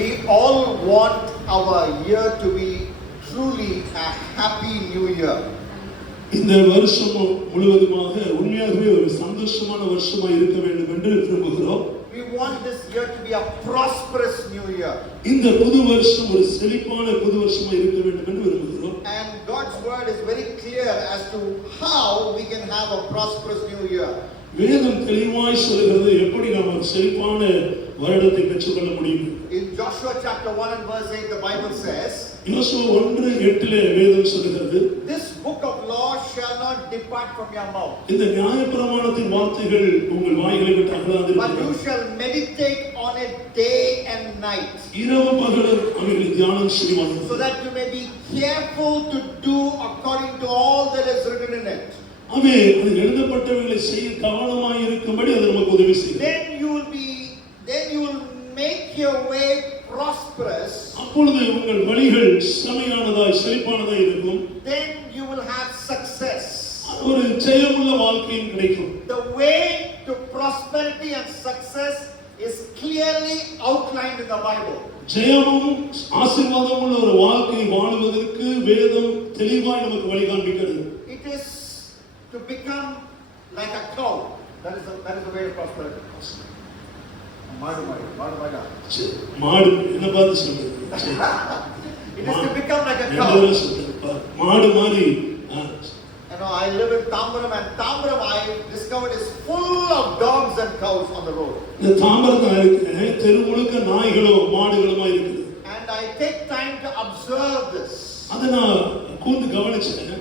We all want our year to be truly a happy new year. இந்த வருஷம் முழுவதுமாக உண்மையாகவே ஒரு சந்தோஷமான வருஷமா இருக்க வேண்டும் என்று விரும்புகிறோம். We want this year to be a prosperous new year. இந்த புது வருஷம் ஒரு செழிப்பான புது வருஷமா இருக்க வேண்டும் என்று விரும்புகிறோம். And God's word is very clear as to how we can have a prosperous new year. வேதம் தெளிவாய் சொல்கிறது எப்படி நாம் ஒரு செழிப்பான வருடத்தை பெற்றுக்கொள்ள முடியும். In Joshua chapter 1 and verse 8 the Bible says, யோசுவா 1:8 வேதம் சொல்கிறது, this book of law shall not depart from your mouth. இந்த நியாயப்பிரமாணத்தின் வார்த்தைகள் உங்கள் வாய்களை விட்டு அகலாதிருப்பதாக. But you shall meditate on it day and night. இரவு பகலும் அவைகளை தியானம் செய்வாயாக. So that you may be careful to do according to all that is written in it. அது எழுதப்பட்டவைகளை செய்ய கவனமாய் இருக்கும்படி அது நமக்கு உதவி செய்யும். Then you will make your way prosperous. அப்பொழுது உங்கள் வழிகள் செமையானதாய் செழிப்பானதாய் இருக்கும். Then you will have success. ஒரு ஜெயமுள்ள வாழ்க்கை கிடைக்கும். The way to prosperity and success is clearly outlined in the Bible. ஜெயமும் ஆசீர்வாதமுள்ள ஒரு வாழ்க்கை வாழ்வதற்கு வேதம் தெளிவாய் நமக்கு வழி காண்பிக்கிறது. It is to become like a cow. That is the way to prosperity. மாடு என்ன பார்த்து சொல்றது? It is to become like a cow. மாடு மாதிரி. You know, I live in Tambaram, and Tambaram I discovered is full of dogs and cows on the road. இந்த தாம்பரத்துல இருக்கு தெரு முழுக்க நாய்களும் மாடுகளுமா இருக்குது. And I take time to observe this. அத நான் கூர்ந்து கவனிச்சேன்.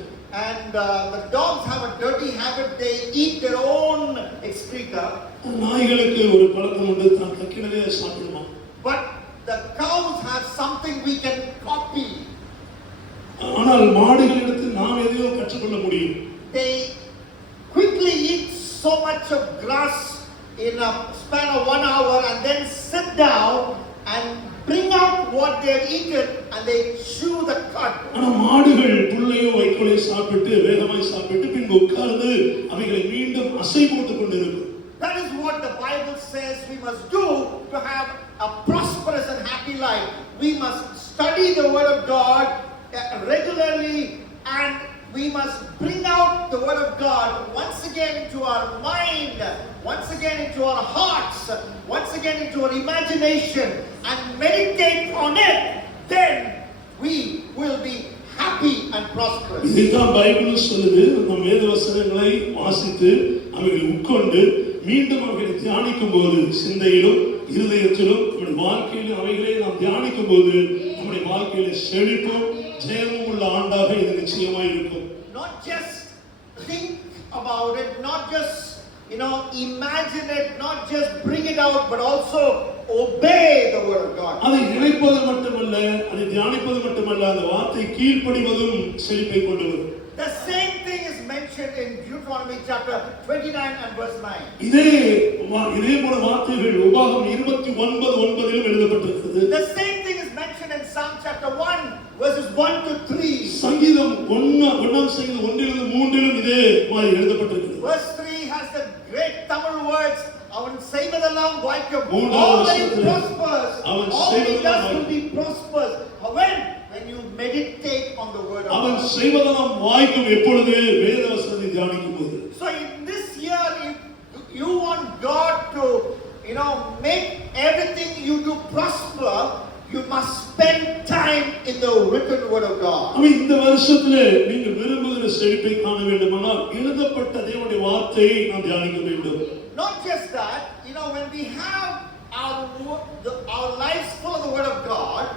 And the dogs have a dirty habit. They eat their own excreta. நாய்களுக்கு ஒரு பழக்கம் உண்டு, தான் கக்கினதே சாப்பிடுமா. But the cows have something we can copy. ஆனால் மாடுகளிடத்தில் நாம் எதையோ கற்றுக்கொள்ள முடியும். They quickly eat so much of grass in a span of 1 hour and then sit down and bring out what they have eaten and they chew the cud. ஆனா மாடுகள் புல்லையோ வைக்கோலையோ சாப்பிட்டு வேகமாய் சாப்பிட்டு பின்பு உட்கார்ந்து அவைகளை மீண்டும் அசை போட்டுக் கொண்டிருக்கும். That is what the Bible says we must do to have a prosperous and happy life. We must study the word of God regularly, and we must bring out the word of God once again into our mind, once again into our hearts, once again into our imagination, and meditate on it. Then we will be happy and prosperous. இதுதான் Bible சொல்லுது. நம்ம வேத வசனங்களை வாசித்து அவைகளை உட்கொண்டு மீண்டும் அவைகளை தியானிக்கும் போது சிந்தையிலும் இருதயத்திலும் நம்முடைய வாழ்க்கையிலும் அவைகளை நாம் தியானிக்கும் போது நம்முடைய வாழ்க்கையில செழிப்பும் ஜெயமும் உள்ள ஆண்டாக இது நிச்சயமாய் இருக்கும். Not just think about it, not just imagine it, not just bring it out, but also obey the word of God. அதை நினைப்பது மட்டுமல்ல, அதை தியானிப்பது மட்டுமல்ல, அந்த வார்த்தை கீழ்ப்படிவதும் செழிப்பை கொண்டு வரும். The same thing is mentioned in Deuteronomy chapter 29 and verse 9. இதே போல வார்த்தைகள் உபாகம் 29:9 எழுதப்பட்டிருக்கிறது. The same thing is mentioned in Psalm chapter 1 verses 1 to 3. சங்கீதம் 1ஆம் சங்கீதம் 1-3 இதே மாதிரி எழுதப்பட்டிருக்கிறது. Verse 3 has the great Tamil words, அவன் செய்வதெல்லாம் வாய்க்கும். All that he prospers, all he does will be prosperous. When you meditate on the word of God. அவன் செய்வதெல்லாம் வாய்க்கும் எப்பொழுது வேத வசனத்தை தியானிக்கும் போது. So in this year, if you want God to make everything you do prosper, you must spend time in the written word of God. இந்த வருஷத்திலே நீங்கள் விரும்புகிற செழிப்பை காண வேண்டுமானால் எழுதப்பட்ட தேவனுடைய வார்த்தையை நாம் தியானிக்க வேண்டும். Not just that, when we have our lives full of the word of God,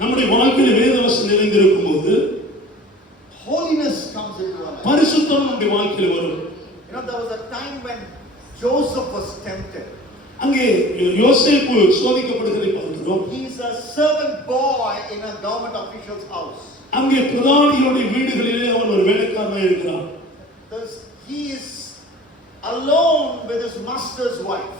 நம்முடைய வாழ்க்கையில வேத வசனம் நிறைந்திருக்கும் போது holiness comes into our life. பரிசுத்தம் நம்முடைய வாழ்க்கையில வரும். There was a time when Joseph was tempted. அங்கே யோசேப்பு சோதிக்கப்படுகிறதை பார்க்கிறோம். He is a servant boy in a government official's house. அங்கே பிரதானியோட வீடுகளிலே அவன் ஒரு வேலைக்காரனாக இருக்கிறான். He is alone with his master's wife.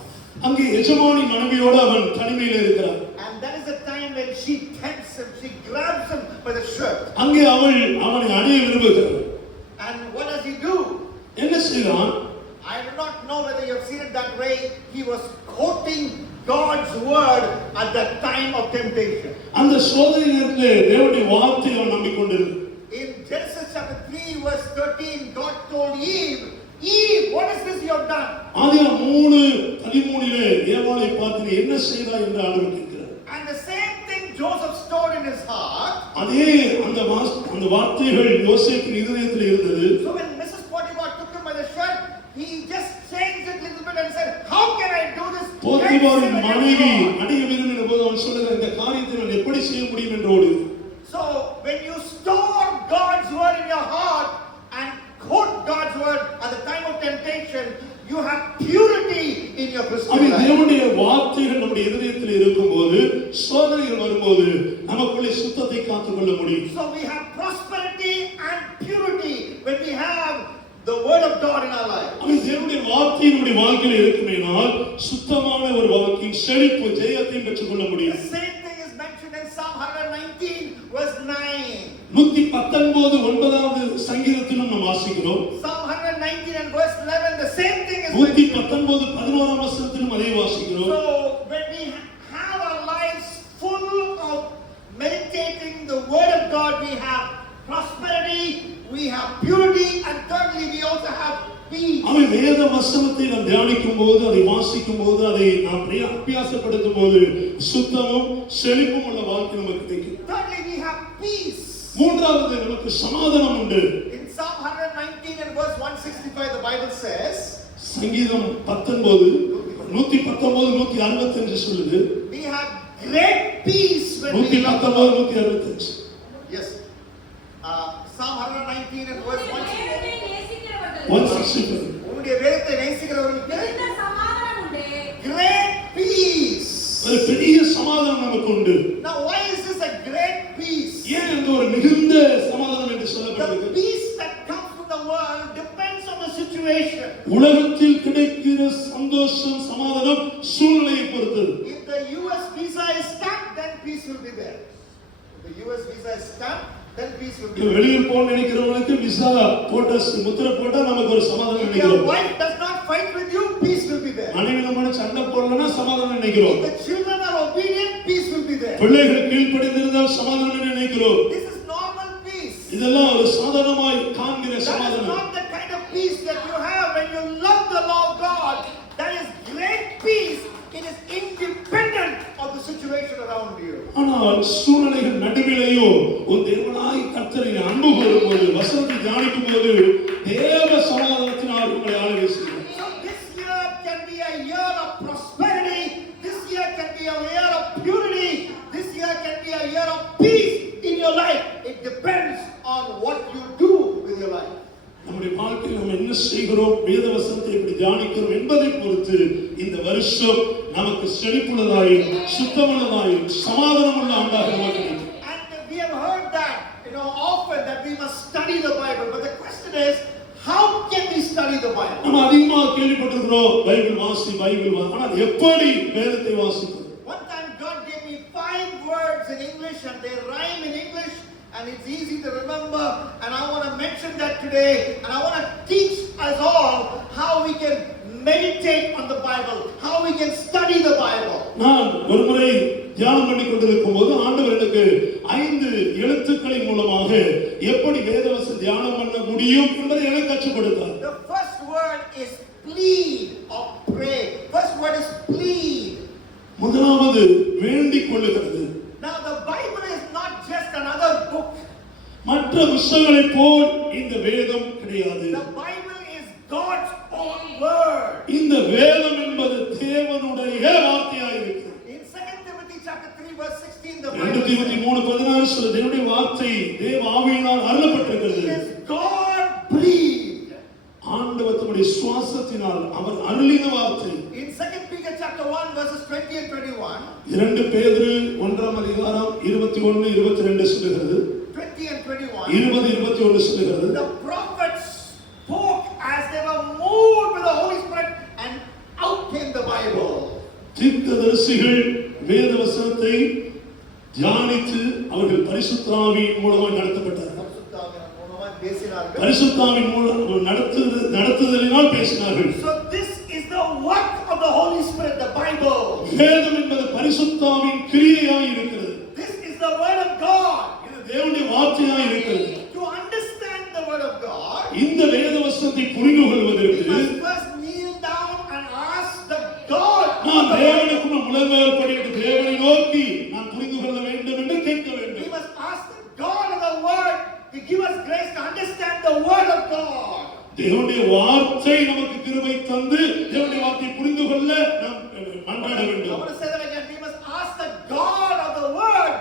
அங்கே எஜமானி மனைவியோடு அவன் தனிமையில இருக்கிறான். And that is the time when she tempts him, she grabs him by the shirt. அங்கே அவனை அடைய விரும்புகிறாள். And what does he do? என்ன செய்றான்? I do not know whether you have seen it that way. He was quoting God's word, a at the time of temptation. அந்த சோதனை நேரத்திலே தேவனுடைய வார்த்தையை அவன் நம்பிக்கொண்டிருந்தான். In Genesis chapter 3 verse 13, God told Eve, Eve, what is this you have done? ஆதியாகமம் 3:13 ஏவாளை பார்த்து நீ என்ன செய்தாய் என்று ஆண்டவர் கேட்கிறார். And the same thing Joseph stored in his heart. அதே அந்த வார்த்தைகள் யோசேப்பின் இதயத்தில் இருந்தது. So when Mrs. Potiphar took him by the shirt, he just changed it a little bit and said, how can I do this? போத்திபாரின் மனைவி அடைய விரும்பின போது அவன் சொல்லுகிறான், இந்த காரியத்தை நான் எப்படி செய்ய முடியும் என்று ஓடுகிறான். So when you store God's word in your heart and quote God's word at the time of temptation, you have purity in your Christian life. தேவனுடைய வார்த்தைகள் நம்முடைய இதயத்தில் இருக்கும்போது சோதனைகள் வரும்போது நமக்குள்ளே சுத்தத்தை காத்துக்கொள்ள முடியும். So we have prosperity and purity when we have the word of God in our life. தேவனுடைய வார்த்தை நம்முடைய வாழ்க்கையில் இருக்குமேனால் சுத்தமான ஒரு வாழ்க்கையின் செழிப்பு ஜெயத்தையும் பெற்றுக்கொள்ள முடியும். The same thing is mentioned in Psalm 119 verse 9. 119 9வது சங்கீதத்திலும் நாம் வாசிக்கிறோம். Psalm 119 and verse 11, the same thing is mentioned. 119 11ஆம் வசனத்திலும் அதே வாசிக்கிறோம். So when we have our lives full of meditating the word of God, we have prosperity, we have purity, and thirdly we also have peace. அவன் வேத வசனத்தை நாம் தியானிக்கும் போது அதை வாசிக்கும் போது அதை நாம் அபியாசப்படுத்தும் போது சுத்தமும் செழிப்பும் உள்ள வாழ்க்கை நமக்கு கிடைக்கும். Thirdly we have peace. மூன்றாவது நமக்கு சமாதானம் உண்டு. In Psalm 119 and verse 165 the Bible says, சங்கீதம் 19 165 சொல்லுது, we have great peace when we love the 119 Lord. 165. Yes. Psalm 119 and verse 165. உங்களுடைய வேதத்தை நேசிக்கிறவர்களுக்கு great peace. ஒரு பெரிய சமாதானம் நமக்கு உண்டு. Now why is this a great peace? ஏன் இந்த ஒரு மிகுந்த சமாதானம் என்று சொல்லப்படுகிறது? The peace that comes from the world depends on the situation. உலகத்தில் கிடைக்கிற சந்தோஷம் சமாதானம் சூழ்நிலையை பொறுத்தது. If the US visa is stamped, then peace will be there. If the US visa is stamped, then peace will be there. வெளியூர் போக நினைக்கிறவங்களுக்கு visa போட்ட முத்திரை போட்டா நமக்கு ஒரு சமாதானம் If your நினைக்கிறோம். wife does not fight with you, peace will be there. மனைவி நம்மள சண்டை போடலன்னா சமாதானம் நினைக்கிறோம். If the children are obedient, peace will be there. பிள்ளைகள் கீழ்ப்படிந்திருந்தால் சமாதானம் நினைக்கிறோம். This is normal peace. இதெல்லாம் ஒரு சாதாரணமாய் காண்கிற That is சமாதானம். not the kind of peace that you have when you love the law of God. That is great peace. It is independent of the situation around you. ஆனால் சூழ்நிலைகள் நடுவிலேயோ உன் தேவனாய் கர்த்தரை அன்பு கூறும்போது வசனத்தை தியானிக்கும் போது தேவ சமாதானத்தினால் உங்களை ஆளுகை செய்யும். So this year can be a year of prosperity. This year can be a year of purity. This year can be a year of peace in your life. It depends on what you do with your life. நம்முடைய வாழ்க்கையில் நாம் என்ன செய்கிறோம், வேத வசனத்தை எப்படி தியானிக்கிறோம் என்பதை பொறுத்து இந்த வருஷம் நமக்கு செழிப்புள்ளதாயும் சுத்தமுள்ளதாயும் சமாதானமுள்ள ஆண்டாக நமக்கு இருக்கும். And we have heard that, often that we must study the Bible. But the question is, how can we study the Bible? நம்ம அதிகமாக கேள்விப்பட்டிருக்கிறோம், பைபிள் வாசி. ஆனால் எப்படி வேதத்தை வாசிப்பது? One time God gave me 5 words in English and they rhyme in English. And it's easy to remember, and I want to mention that today, and I want to teach us all how we can meditate on the Bible, how we can study the Bible. நான் ஒரு முறை தியானம் பண்ணி கொண்டிருக்கும் போது ஆண்டவர் எனக்கு 5 எழுத்துக்களின் மூலமாக எப்படி வேதவசனம் தியானம் பண்ண முடியும் என்பதை எனக்கு கற்றுக் கொடுத்தார். The first word is plead or pray. First word is plead. முதலாவது வேண்டிக் கொள்ளுகிறது. Now the Bible is not just another book. மற்ற புத்தகங்களைப் போல் இந்த வேதம் கிடையாது. The Bible is God's own word. இந்த வேதம் என்பது தேவனுடைய வார்த்தையாக இருக்கிறது. In 2 Timothy chapter 3 verse 16 the 2 Bible தீமோத்தேயு 3:16 சொல்லுது, தேவனுடைய வார்த்தை தேவ ஆவியினால் அருளப்பட்டிருக்கிறது. It is God breathed. ஆண்டவர் தம்முடைய சுவாசத்தினால் அவர் அருளின வார்த்தை. In 2 Peter chapter 1 verses 20 and 21 2 பேதுரு 1ஆம் அதிகாரம் 21 22 சொல்லுகிறது. 20 and 21 20 21 சொல்லுகிறது. The prophets spoke as they were moved with the Holy Spirit and out came the Bible. தீர்க்கதரிசிகள் வேத வசனத்தை தியானித்து அவர்கள் பரிசுத்த ஆவியின் மூலமாக நடத்தப்பட்டார்கள். பரிசுத்த ஆவியின் மூலம் நடத்துதலினால் பேசினார்கள். So this is the work of of the Holy Spirit, the Bible. வேதம் என்பது பரிசுத்தாவின் கிரியையாய் இருக்கிறது. This is the word of God. இது தேவனுடைய வார்த்தையாய் இருக்கிறது. To understand the word of God, இந்த வேத வசனத்தை புரிந்து we கொள்வதற்கு must first kneel down and ask the God. நான் தேவனுக்கு முழங்கால் படியிட்டு தேவனை நோக்கி நான் புரிந்து கொள்ள வேண்டும் என்று கேட்க We வேண்டும். must ask the God of the word to give us grace to understand the word of God. தேவனுடைய வார்த்தை நமக்கு கிருபை தந்து தேவனுடைய வார்த்தையை புரிந்து கொள்ள நாம் மன்றாட I வேண்டும். want to say that again. We must ask the God of the word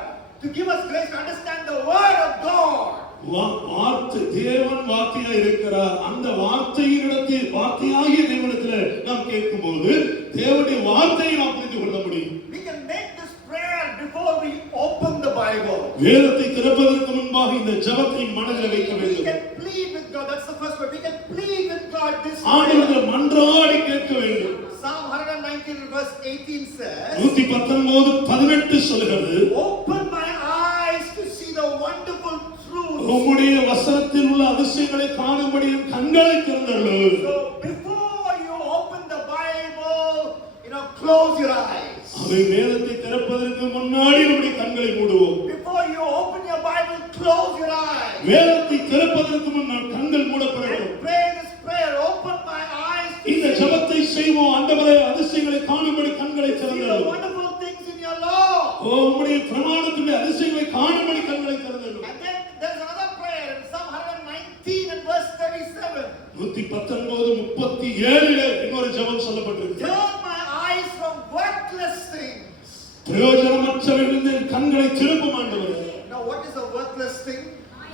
to give us grace to understand the word of God. வார்த்தை தேவன் வார்த்தையா இருக்கிறார். அந்த வார்த்தையினிடத்தில் வார்த்தையாகிய தேவனிடத்தில் நாம் கேட்கும்போது தேவனுடைய வார்த்தையை நாம் புரிந்து கொள்ள முடியும். We can make this prayer before we open the Bible. வேதத்தை திறப்பதற்கு முன்பாக இந்த ஜெபத்தை மனதில் வைக்க We வேண்டும். can plead with God. That's the first word. We can plead with God this way. ஆண்டவரிடம் மன்றாடி கேட்க வேண்டும். Psalm 119 verse 18 says, 119:18 சொல்கிறது, open my eyes to see the wonderful truth. உம்முடைய வசனத்தில் உள்ள அதிசயங்களை காணும்படி என் கண்களை திறந்தருளும். So before you open the Bible, close your eyes. அவை வேதத்தை திறப்பதற்கு முன்னாடி நம்முடைய கண்களை மூடுவோம். Before you open your Bible, close your eyes. வேதத்தை திறப்பதற்கு முன்னால் கண்கள் மூடப்பட வேண்டும். And pray this prayer. Open my eyes to இந்த see ஜெபத்தை செய்வோம். ஆண்டவரே அதிசயங்களை காணும்படி கண்களை the திறந்தருளும். wonderful things in your law. உம்முடைய பிரமாணத்தின் அதிசயங்களை காணும்படி கண்களை திறந்தருளும். And then there's another prayer in Psalm 119 and verse 37. 119:37 இன்னொரு ஜெபம் சொல்லப்பட்டிருக்கு. Turn my eyes from worthless things. பிரயோஜனமற்றவைகளிலிருந்து என் கண்களை திருப்பும் ஆண்டவரே. Now what is a worthless thing?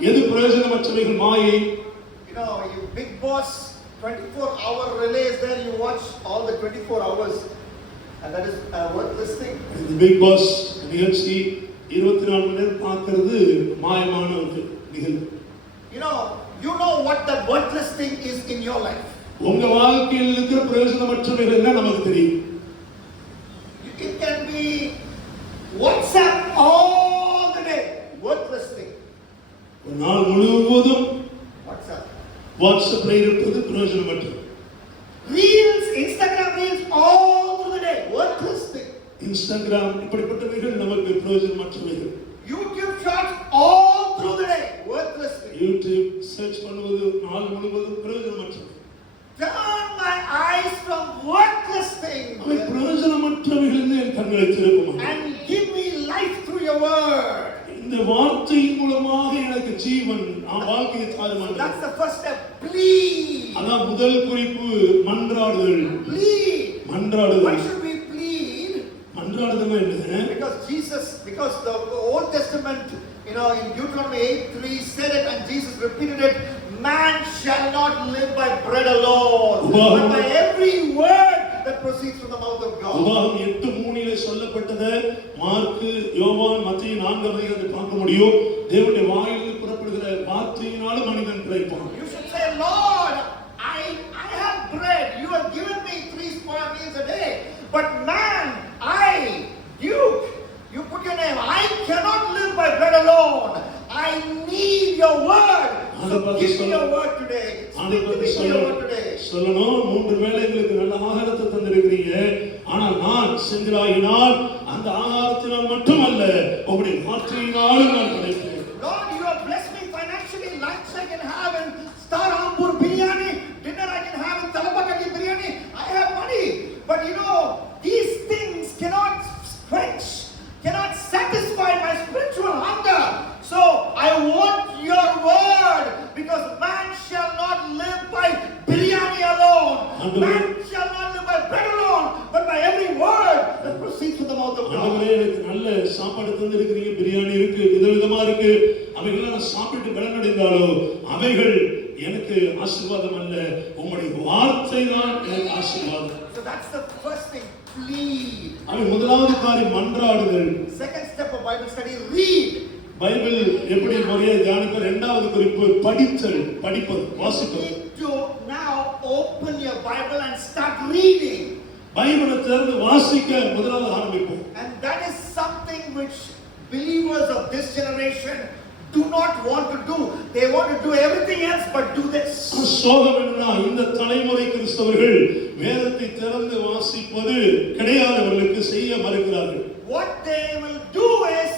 எது பிரயோஜனமற்றவைகள்? மாயை. You Big Boss 24-hour relays there, you watch all the 24 hours, and that is a worthless thing. இந்த big pass நிகழ்ச்சி 24 மணி நேரம் பார்க்கிறது மாயமான ஒரு நிகழ்வு. You know what that worthless thing is in your life. உங்க வாழ்க்கையில் இருக்கிற பிரயோஜனமற்றவைகள் என்ன நமக்கு தெரியும். It can be WhatsApp all the day, worthless thing. ஒரு நாள் முழுவதும் WhatsApp. வாட்ஸ்அப்ல இருப்பது பிரயோஜனமற்றது. Reels, Instagram reels all through the day, worthless thing. Instagram இப்படிப்பட்டவைகள் நமக்கு பிரயோஜனமற்றவைகள். YouTube shorts all through the day, worthless thing. YouTube search பண்ணுவது நாள் முழுவதும் பிரயோஜனமற்றது. Turn my eyes from worthless things அவை பிரயோஜனமற்றவைகளிலிருந்து என் கண்களை திருப்பும். and give me life through your word. இந்த வார்த்தையின் மூலமாக எனக்கு ஜீவன் வாழ்க்கையை தாரும். That's the first step. Plead. அதான் முதல் குறிப்பு, மன்றாடுதல். Plead. மன்றாடுதல். Why should we plead? மன்றாடுதல் என்ன? Because the Old Testament, in Deuteronomy 8:3 said it, and Jesus repeated it. Man shall not live by bread alone, but by every word that proceeds from the mouth of God. உபாகம் 8:3 சொல்லப்பட்டது. Mark, யோவான், மத்தேயு 4 பார்க்க முடியும். தேவனுடைய வாயிலிருந்து புறப்படுகிற வார்த்தையினால மனிதன் பிழைப்பான். You should say, Lord, I have bread. You have given me 3 square meals a day. But man, you put your name. I cannot live by bread alone. I need your word. So give me your word today. Speak to me through your word today. சொல்லணும், 3 வேளைகளுக்கு நல்ல ஆகாரத்தை தந்திருக்கிறீங்க. ஆனால் நான் செஞ்சலாயினால் அந்த ஆகாரத்தினால் மட்டுமல்ல, உங்களுடைய வார்த்தையினாலும் நான் பிழைப்பேன். Lord, you have blessed me financially. Lunch I can have in Star Ambur biryani. Dinner I can have in Talapakati biryani. I have money. But these things cannot satisfy my spiritual hunger. So I want your word, because man shall not live by biryani alone. Man shall not live by bread alone, but by every word that proceeds from the mouth of God. ஆண்டவரே, எனக்கு நல்ல சாப்பாடு தந்திருக்கிறீங்க. பிரியாணி இருக்கு, விதவிதமா இருக்கு. அவைகளை நான் சாப்பிட்டு பலனடைந்தாலோ அவைகள் எனக்கு ஆசீர்வாதம் அல்ல, உம்முடைய வார்த்தை தான் எனக்கு ஆசீர்வாதம். So that's the first thing. Plead. அவன் முதலாவது காரியம் மன்றாடுதல். Second step of Bible study, read. Bible எப்படி முறையை தியானிப்பது. இரண்டாவது குறிப்பு படித்தல், படிப்பது, வாசிப்பது. You need to now open your Bible and start reading. பைபிளை திறந்து வாசிக்க முதலாவது ஆரம்பிப்போம். And that is something which believers of this generation do not want to do. They want to do everything else but do this. சோகம் என்னன்னா இந்த தலைமுறை கிறிஸ்தவர்கள் வேதத்தை திறந்து வாசிப்பது கிடையாது, அவர்களுக்கு செய்ய மறுக்கிறார்கள். What they will do is,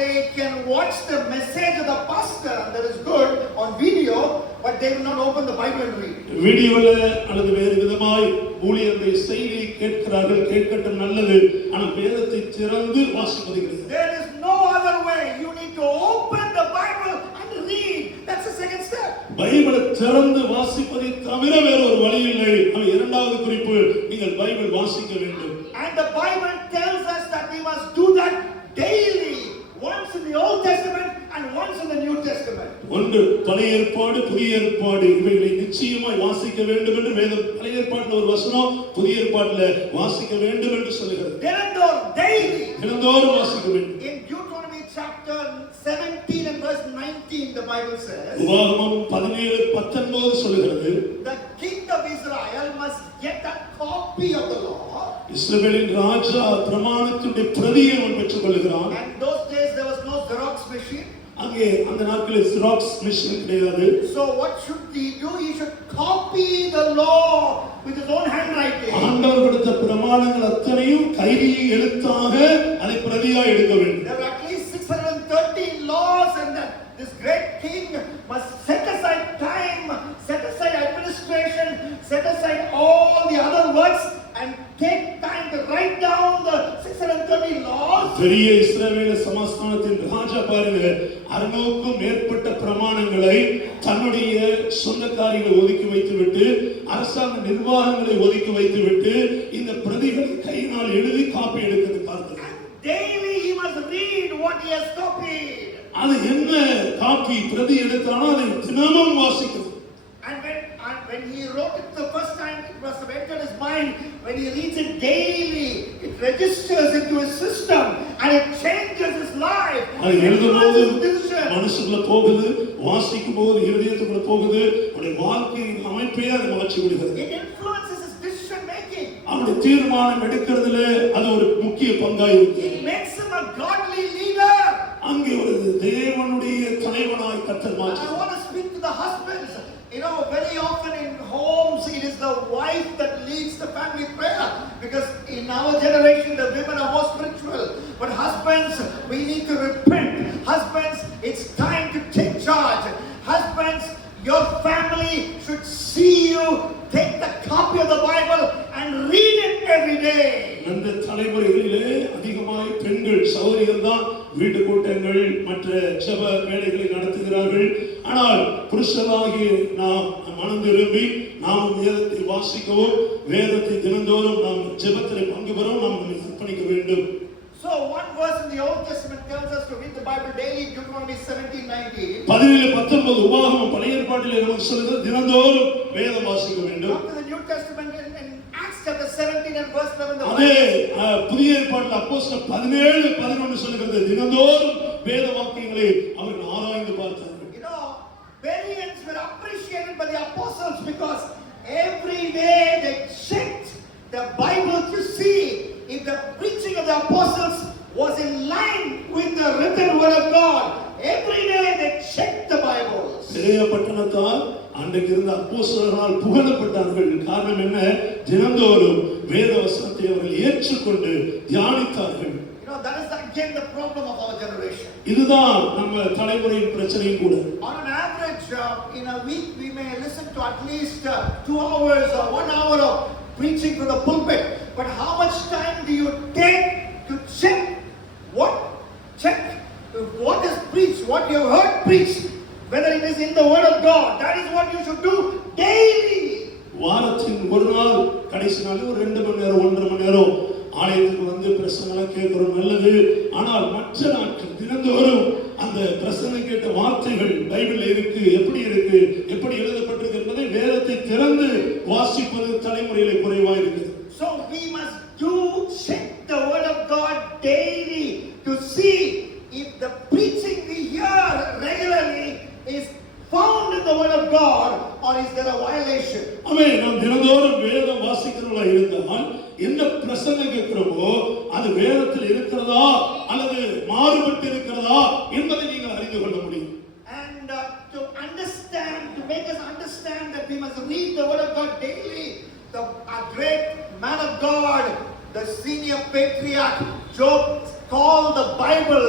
they can watch the message of the pastor, and that is good, on video, but they will not open the Bible and read. வீடியோல அல்லது வேறு விதமாய் ஊழியருடைய செய்தி கேட்கிறார்கள், கேட்கட்டும் நல்லது, ஆனால் வேதத்தை திறந்து வாசிப்பது கிடையாது. There is no other way. You need to open the Bible and read. That's the second step. பைபிளை திறந்து வாசிப்பதை தவிர வேற ஒரு வழி இல்லை. இரண்டாவது குறிப்பு, நீங்கள் பைபிள் வாசிக்க வேண்டும். And the Bible tells us that we must do that daily, once in the Old Testament and once in the New Testament. ஒன்று பழைய ஏற்பாடு, புதிய ஏற்பாடு, இவைகளை நிச்சயமாய் வாசிக்க வேண்டும் என்று வேதம் பழைய ஏற்பாட்டில் ஒரு வசனம், புதிய ஏற்பாட்டில் வாசிக்க வேண்டும் என்று சொல்கிறது. தினந்தோறும் வாசிக்க வேண்டும். In Deuteronomy chapter 17 and verse 19, the Bible says, உபாகமம் 17:19 சொல்கிறது, the king of Israel must get a copy of the law. இஸ்ரவேலின் ராஜா பிரமாணத்தினுடைய பிரதியை அவன் பெற்றுக் கொள்கிறான். And those days there was no Xerox machine. அங்கே அந்த நாட்களில் Xerox machine கிடையாது. So what should he do? He should copy the law with his own handwriting. ஆண்டவர் கொடுத்த பிரமாணங்கள் அத்தனையும் கையில் எழுத்தாக அதை பிரதியாக எடுக்க வேண்டும். There are at least 613 laws, and this great king must set aside time, set aside administration, set aside all the other works and take time to write down the 613 laws. பெரிய இஸ்ரவேல் சமஸ்தானத்தின் ராஜா பாருங்க, 600க்கும் மேற்பட்ட பிரமாணங்களை தன்னுடைய சொந்த காரியங்களை ஒதுக்கி வைத்துவிட்டு, அரசாங்க நிர்வாகங்களை ஒதுக்கி வைத்துவிட்டு, இந்த பிரதிகளை கையினால் எழுதி காப்பி எடுக்கிறது பார்க்கிறோம். Daily he must read what he has copied. அது என்ன காப்பி பிரதி எடுத்தானோ அதை தினமும் வாசிக்கணும். And when he wrote it the first time, it must have entered his mind. When he reads it daily, it registers into his system and it changes his life. அது எழுதும்போது மனசுக்குள்ள போகுது, வாசிக்கும் போது இதயத்துக்குள்ள போகுது, அவருடைய வாழ்க்கையின் அமைப்பையே அது மாற்றி விடுகிறது. It influences his decision making. அவருடைய தீர்மானம் எடுக்கிறதுல அது ஒரு முக்கிய பங்காய் இருக்கு. It makes him a godly leader. அங்கே ஒரு தேவனுடைய தலைவனாய் கர்த்தர் மாற்றுகிறார். I want to speak to the husbands. Very often in homes it is the wife that leads the family prayer, because in our generation the women are more spiritual. But husbands, we need to repent. Husbands, it's time to take charge. Husbands, your family should see you take the copy of the Bible and read it every day. இந்த தலைமுறைகளிலே அதிகமாய் பெண்கள் சகோதரிகள் தான் வீட்டு கூட்டங்கள் மற்ற ஜெப வேலைகளை நடத்துகிறார்கள். ஆனால் புருஷனாகிய நாம் மனம் திரும்பி நாம் வேதத்தை வாசிக்கவும், வேதத்தை தினந்தோறும் நாம் ஜெபத்தில் பங்கு பெறவும் நாம் நம்மை அர்ப்பணிக்க வேண்டும். So one verse in the Old Testament tells us to read the Bible daily, Deuteronomy 17:19. 17:19 உபாகமம் பழைய ஏற்பாட்டிலே நமக்கு சொல்லுகிறது தினந்தோறும் வேதம் வாசிக்க வேண்டும். Come to the New Testament in Acts chapter 17 and verse 11. அதே புதிய ஏற்பாட்டில் அப்போஸ்தலர் 17:11 சொல்லுகிறது தினந்தோறும் வேத வாக்கியங்களை அவர்கள் ஆராய்ந்து பார்த்தார்கள். Bereans were appreciated by the apostles because every day they checked the Bible to see if the preaching of the apostles was in line with the written word of God. Every day they checked the Bible. பெரிய பட்டணத்தால் அன்றைக்கு இருந்த அப்போஸ்தலர்களால் புகழப்பட்டார்கள். காரணம் என்ன? தினந்தோறும் வேத வசனத்தை அவர்கள் ஏற்றுக்கொண்டு தியானித்தார்கள். That is again the problem of our generation. இதுதான் நம்ம தலைமுறையின் பிரச்சனையும் கூட. On an average, in a week we may listen to at least 2 hours or 1 hour of preaching from the pulpit. But how much time do you take to check what is preached, what you have heard preached, whether it is in the word of God? That is what you should do daily. வாரத்தின் ஒரு நாள் கடைசி நாள் ஒரு 2 மணி நேரம் 1.5 மணி நேரம் ஆலயத்துக்கு வந்து பிரசங்கங்களை கேட்கிறோம், நல்லது. ஆனால் மற்ற நாட்கள் தினந்தோறும் அந்த பிரசங்கம் கேட்ட வார்த்தைகள் பைபிள்ல இருக்கு, எப்படி இருக்கு, எப்படி எழுதப்பட்டிருக்கு என்பதை வேதத்தை திறந்து வாசிப்பது தலைமுறையில குறைவா இருக்குது. So we must check the word of God daily to see if the preaching we hear regularly is found in the word of God or is there a violation. ஆமென். நாம் தினந்தோறும் வேதம் வாசிக்கிறவர்களா இருந்தால் என்ன பிரசங்கம் கேட்கிறோமோ அது வேத இடத்தில் இருக்கிறதா அல்லது மாறுபட்டு இருக்கிறதா என்பதை நீங்கள் அறிந்து கொள்ள முடியும். And to understand, to make us understand that we must read the word of God daily, a great man of God, the senior patriarch Job, called the Bible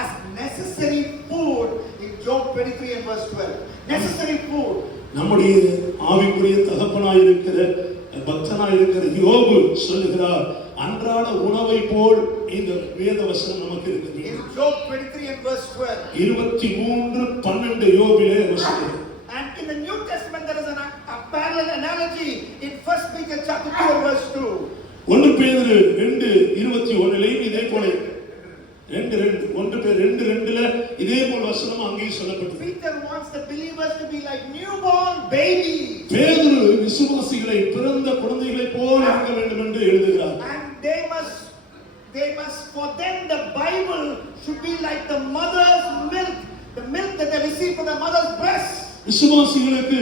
as necessary food in Job 23 and verse 12. Necessary food. நம்முடைய ஆவிக்குரிய தகப்பனாய் இருக்கிற பக்தனாய் இருக்கிற யோபு சொல்லுகிறார், அன்றாட உணவை போல் இந்த வேத வசனம் நமக்கு இருக்குது. In Job 23 and verse 12. 23:12 யோபிலே வசனம். And in the New Testament there is a parallel analogy in 1 Peter chapter 2 and verse 2. 1 பேதுரு 2:21 இதே போல 1 பேதுரு 2:2 இதே போல வசனம் அங்கேயும் சொல்லப்பட்டது. Peter wants the believers to be like newborn babies. பேதுரு விசுவாசிகளை பிறந்த குழந்தைகளை போல இருக்க வேண்டும் என்று எழுதுகிறார். And they must for them the Bible should be like the mother's milk, the milk that they receive from the mother's breast. விசுவாசிகளுக்கு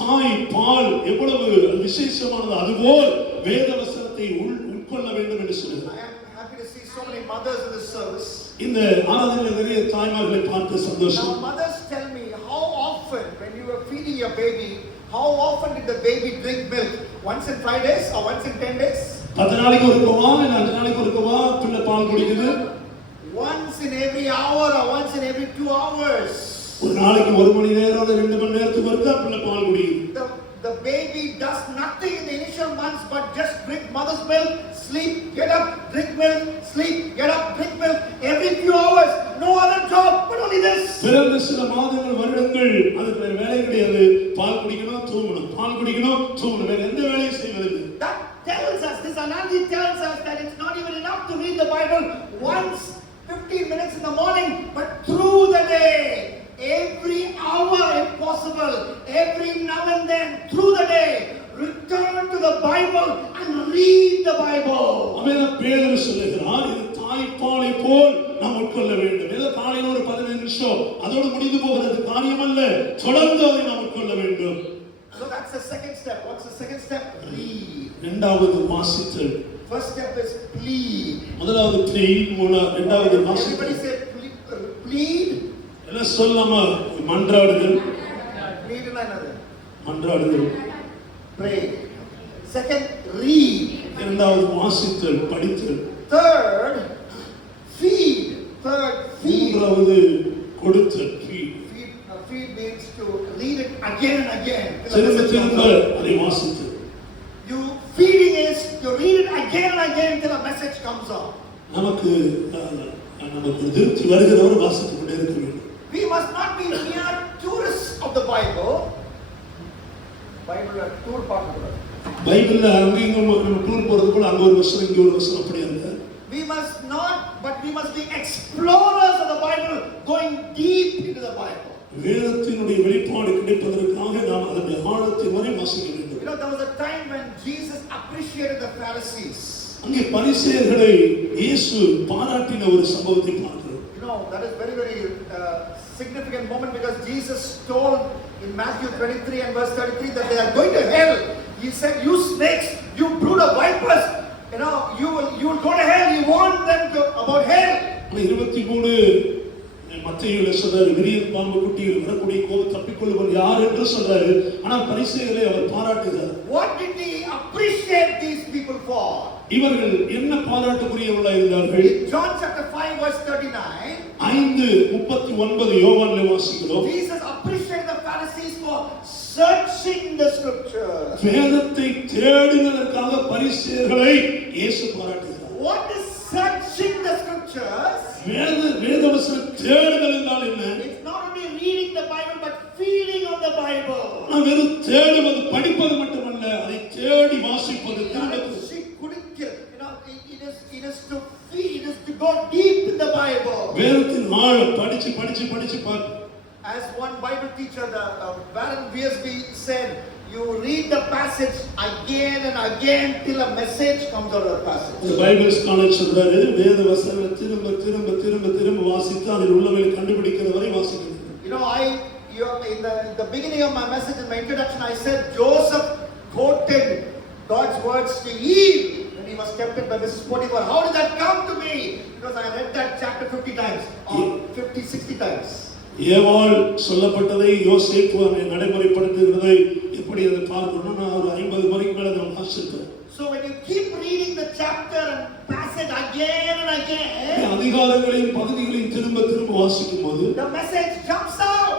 தாய் பால் எவ்வளவு விசேஷமானது அதுபோல் வேத வசனத்தை உட்கொள்ள வேண்டும் என்று சொல்கிறார். I am happy to see so many mothers in this service. இந்த ஆராதனையில் நிறைய தாய்மார்களை பார்த்து சந்தோஷம். Now mothers tell me, how often when you were feeding your baby, how often did the baby drink milk? Once in 5 days or once in 10 days? 10 நாளைக்கு ஒருக்கவா இல்ல 5 நாளைக்கு ஒருக்கவா பிள்ளை பால் குடிக்குது? Once in every hour or once in every 2 hours. ஒரு நாளைக்கு 1 மணி நேரம் அல்லது 2 மணி நேரத்துக்கு ஒருக்கா பிள்ளை பால் குடிக்குது. The baby does nothing in the initial months but just drink mother's milk, sleep, get up, drink milk, sleep, get up, drink milk every few hours. No other job but only this. பிறந்த சில மாதங்கள் வருடங்கள் அதுக்கு வேற வேலை கிடையாது. பால் குடிக்கணும், தூங்கணும், பால் குடிக்கணும், தூங்கணும், வேற எந்த வேலையும் செய்வதில்லை. That tells us, this analogy tells us that it's not even enough to read the Bible once 15 minutes in the morning, but through the day. Every hour if possible, every now and then through the day, return to the Bible and read the Bible. அமேன். பேதுரு சொல்லுகிறார், இது தாய்ப்பாலை போல் நாம் உட்கொள்ள வேண்டும். ஏதோ காலையில ஒரு 15 நிமிஷம் அதோட முடிந்து போகிறது காரியம் அல்ல, தொடர்ந்து அதை நாம் உட்கொள்ள வேண்டும். So that's the second step. What's the second step? Read. இரண்டாவது வாசித்தல். First step is plead. முதலாவது plead, இரண்டாவது வாசித்தல். Everybody say plead. என்ன சொல்லாம மன்றாடுதல். Plead in another. மன்றாடுதல். Pray. Second, read. இரண்டாவது வாசித்தல், படித்தல். Third, feed. மூன்றாவது கொடுத்தல். Feed means to read it again and again. திரும்ப அதை வாசித்தல். Feeding is to read it again and again until a message comes out. நமக்கு திருப்தி வருகிறவர் வாசித்துக் கொண்டே இருக்க வேண்டும். We must not be mere tourists of the Bible. Bible tour பார்க்கக்கூடாது. பைபிள்ல அங்கேயும் டூர் போறது போல அங்க ஒரு வசனம் இங்க ஒரு வசனம் அப்படி அல்ல. We must not, but we must be explorers of the Bible, going deep into the Bible. வேதத்தினுடைய வெளிப்பாடு கிடைப்பதற்காக நாம் அதனுடைய ஆழத்தை வரை வாசிக்க வேண்டும். You know, there was a time when Jesus appreciated the Pharisees. அங்கே பரிசேயர்களை இயேசு பாராட்டின ஒரு சம்பவத்தை பார்க்கிறோம். You know, that is very significant moment because Jesus told in Matthew 23 and verse 33 that they are going to hell. He said, "You snakes, you brood of vipers, you know, you will go to hell." He warned them about hell. 23 மத்தேயுல சொல்றாரு, விரியன் பாம்பு குட்டியில் வரக்கூடிய கோபம் தப்பிக்கொள்ளுவர் யார் என்று சொல்றாரு. ஆனால் பரிசேயர்களை அவர் பாராட்டுகிறார். What did he appreciate these people for? இவர்கள் என்ன பாராட்டுக்குரியவர்களாக இருந்தார்கள்? John chapter 5 verse 39. 5:39 யோவான்ல வாசிக்கிறோம். Jesus appreciated the Pharisees for searching the scriptures. வேதத்தை தேடினதற்காக பரிசேயர்களை இயேசு பாராட்டுகிறார். What is searching the scriptures? வேதவசன தேடுதல் என்றால் என்ன? It's not only reading the Bible but feeding on the Bible. வெறும் தேடுவது படிப்பது மட்டுமல்ல, அதை தேடி வாசிப்பது திரும்ப. It is to feed, it is to go deep in the Bible. வேதத்தின் ஆழம் படிச்சு பார்த்து. As one Bible teacher, the Baron VSB said, you read the passage again and again till a message comes out of the passage. The Bible scholar சொல்றாரு, வேத வசனத்தை திரும்ப வாசித்து அதில் உள்ளவைகளை கண்டுபிடிக்கிற வரை வாசிக்கணும். You know, in the beginning of my message, in my introduction, I said Joseph quoted God's words to Eve when he was tempted by Mrs. Potiphar. How did that come to me? Because I read that chapter 50 times or 50, 60 times. ஏவாள் சொல்லப்பட்டதை யோசேப்பு அதை நடைமுறைப்படுத்துகிறதை எப்படி அதை பார்க்கணும்னா நான் ஒரு 50 முறைக்கு மேல அதை வாசிச்சிருக்கேன். So when you keep reading the chapter and passage again and again, அதிகாரங்களையும் பகுதிகளையும் திரும்ப திரும்ப வாசிக்கும்போது the message jumps out.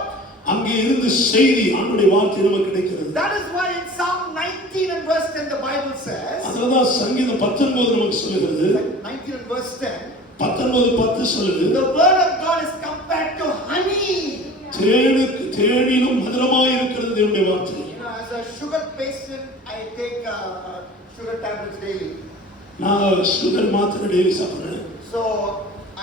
அங்கே இருந்து செய்தி ஆண்டவருடைய வார்த்தை நமக்கு கிடைக்கிறது. That is why in Psalm 19 and verse 10 the Bible says, அதனால சங்கீதம் 19 நமக்கு சொல்லுகிறது, 19 and verse 10, 19:10 சொல்லுது, the word of God is compared to honey. தேனிலும் மதுரமாய் இருக்கிறது தேவனுடைய வார்த்தை. As a sugar patient, I take sugar tablets daily. நான் சுகர் மாத்திரை டெய்லி சாப்பிடுறேன். So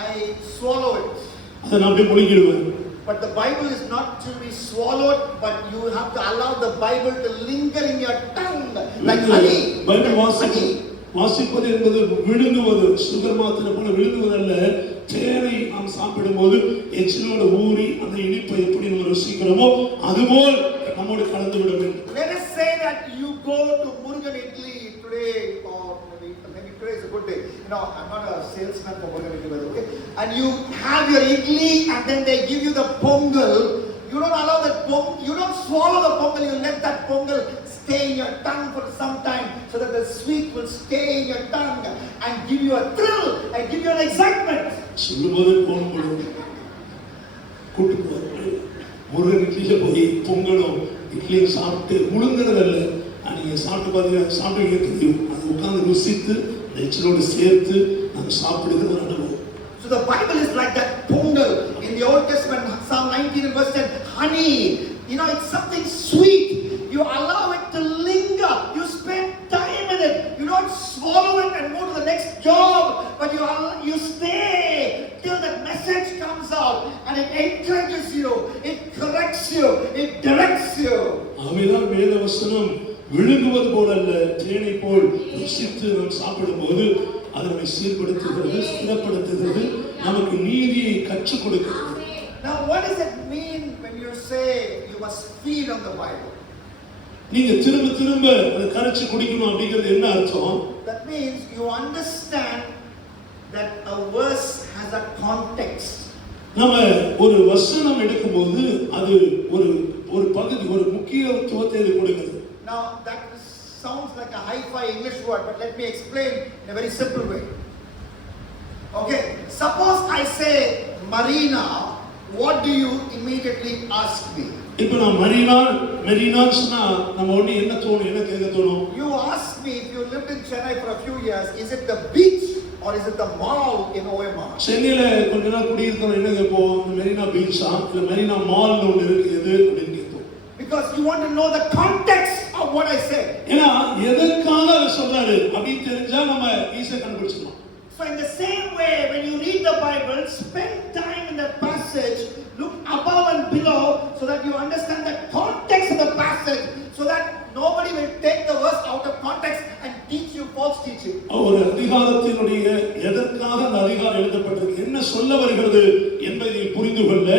I swallow it. அதை நான் அப்படியே முழுங்கிடுவேன். But the Bible is not to be swallowed, but you have to allow the Bible to linger in your tongue like honey. Bible வாசிப்பது என்பது விழுங்குவது, sugar மாத்திரை போல விழுங்குவதல்ல. தேனை நாம் சாப்பிடும்போது எச்சிலோட ஊறி அந்த இனிப்பை எப்படி நம்ம ருசிக்கிறோமோ அதுபோல் நம்மோடு கலந்து விட வேண்டும். Let us say that you go to Murugan Idli today, or maybe today is a good day. You know, I'm not a salesman for Murugan Idli, by the way. And you have your idli, and then they give you the pongal. You don't allow that pongal. You don't swallow the pongal. You let that pongal stay in your tongue for some time, so that the sweet will stay in your tongue and give you a thrill and give you an excitement. சொல்லும்போது போகும்போது கூட்டு போவார்கள். முருகன் இட்லியில போய் பொங்கலும் இட்லியும் சாப்பிட்டு முழுங்குறதல்ல, நீங்க சாப்பிட்டு பார்த்தீங்கன்னா சாப்பிட்டு தெரியும். அது உட்கார்ந்து ருசித்து எச்சிலோடு சேர்த்து நம்ம சாப்பிடுகிற ஒரு அனுபவம். So the Bible is like that pongal in the Old Testament, Psalm 19 and verse 10, honey. You know, it's something sweet. You allow it to linger. You spend time with it. You don't swallow it and move to the next job, but you stay till that message comes out and it encourages you, it corrects you, it directs you. ஆமென். வேத வசனம் விழுங்குவது போல அல்ல, தேனை போல் ருசித்து நாம் சாப்பிடும்போது அது நம்மை சீர்படுத்துகிறது, ஸ்திரப்படுத்துகிறது, நமக்கு நீதியை கற்றுக் கொடுக்கிறது. Now what does it mean when you say you must feed on the Bible? நீங்க திரும்ப திரும்ப அதை கரைச்சு குடிக்கணும் அப்படிங்கிறது என்ன அர்த்தம்? That means you understand that a verse has a context. நம்ம ஒரு வசனம் எடுக்கும்போது அது ஒரு ஒரு பகுதி, ஒரு முக்கியத்துவத்தை இது கொடுக்கிறது. Now that sounds like a hi-fi English word, but let me explain in a very simple way. Okay, suppose I say Marina, what do you immediately ask me? இப்போ நான் மெரினா சொன்னா நம்ம ஒண்ணு என்ன தோணும், என்ன கேட்க தோணும்? You ask me, if you lived in Chennai for a few years, is it the beach or is it the mall in OMR? சென்னையில கொஞ்ச நாள் குடியிருக்கோம், என்ன கேட்போம்? மெரினா பீச்சா இல்ல மெரினா மால்னு ஒன்று இருக்கு, எது அப்படின்னு கேட்போம். Because you want to know the context of what I said. ஏன்னா எதற்காக அதை சொல்றாரு அப்படின்னு தெரிஞ்சா நம்ம ஈஸியா கண்டுபிடிச்சிடலாம். So in the same way, when you read the Bible, spend time in the passage, look above and below, so that you understand the context of the passage, so that nobody will take the verse out of context and teach you false teaching. ஒரு அதிகாரத்தினுடைய எதற்காக அந்த அதிகாரம் எழுதப்பட்டிருக்கு, என்ன சொல்ல வருகிறது என்பதை புரிந்து கொள்ள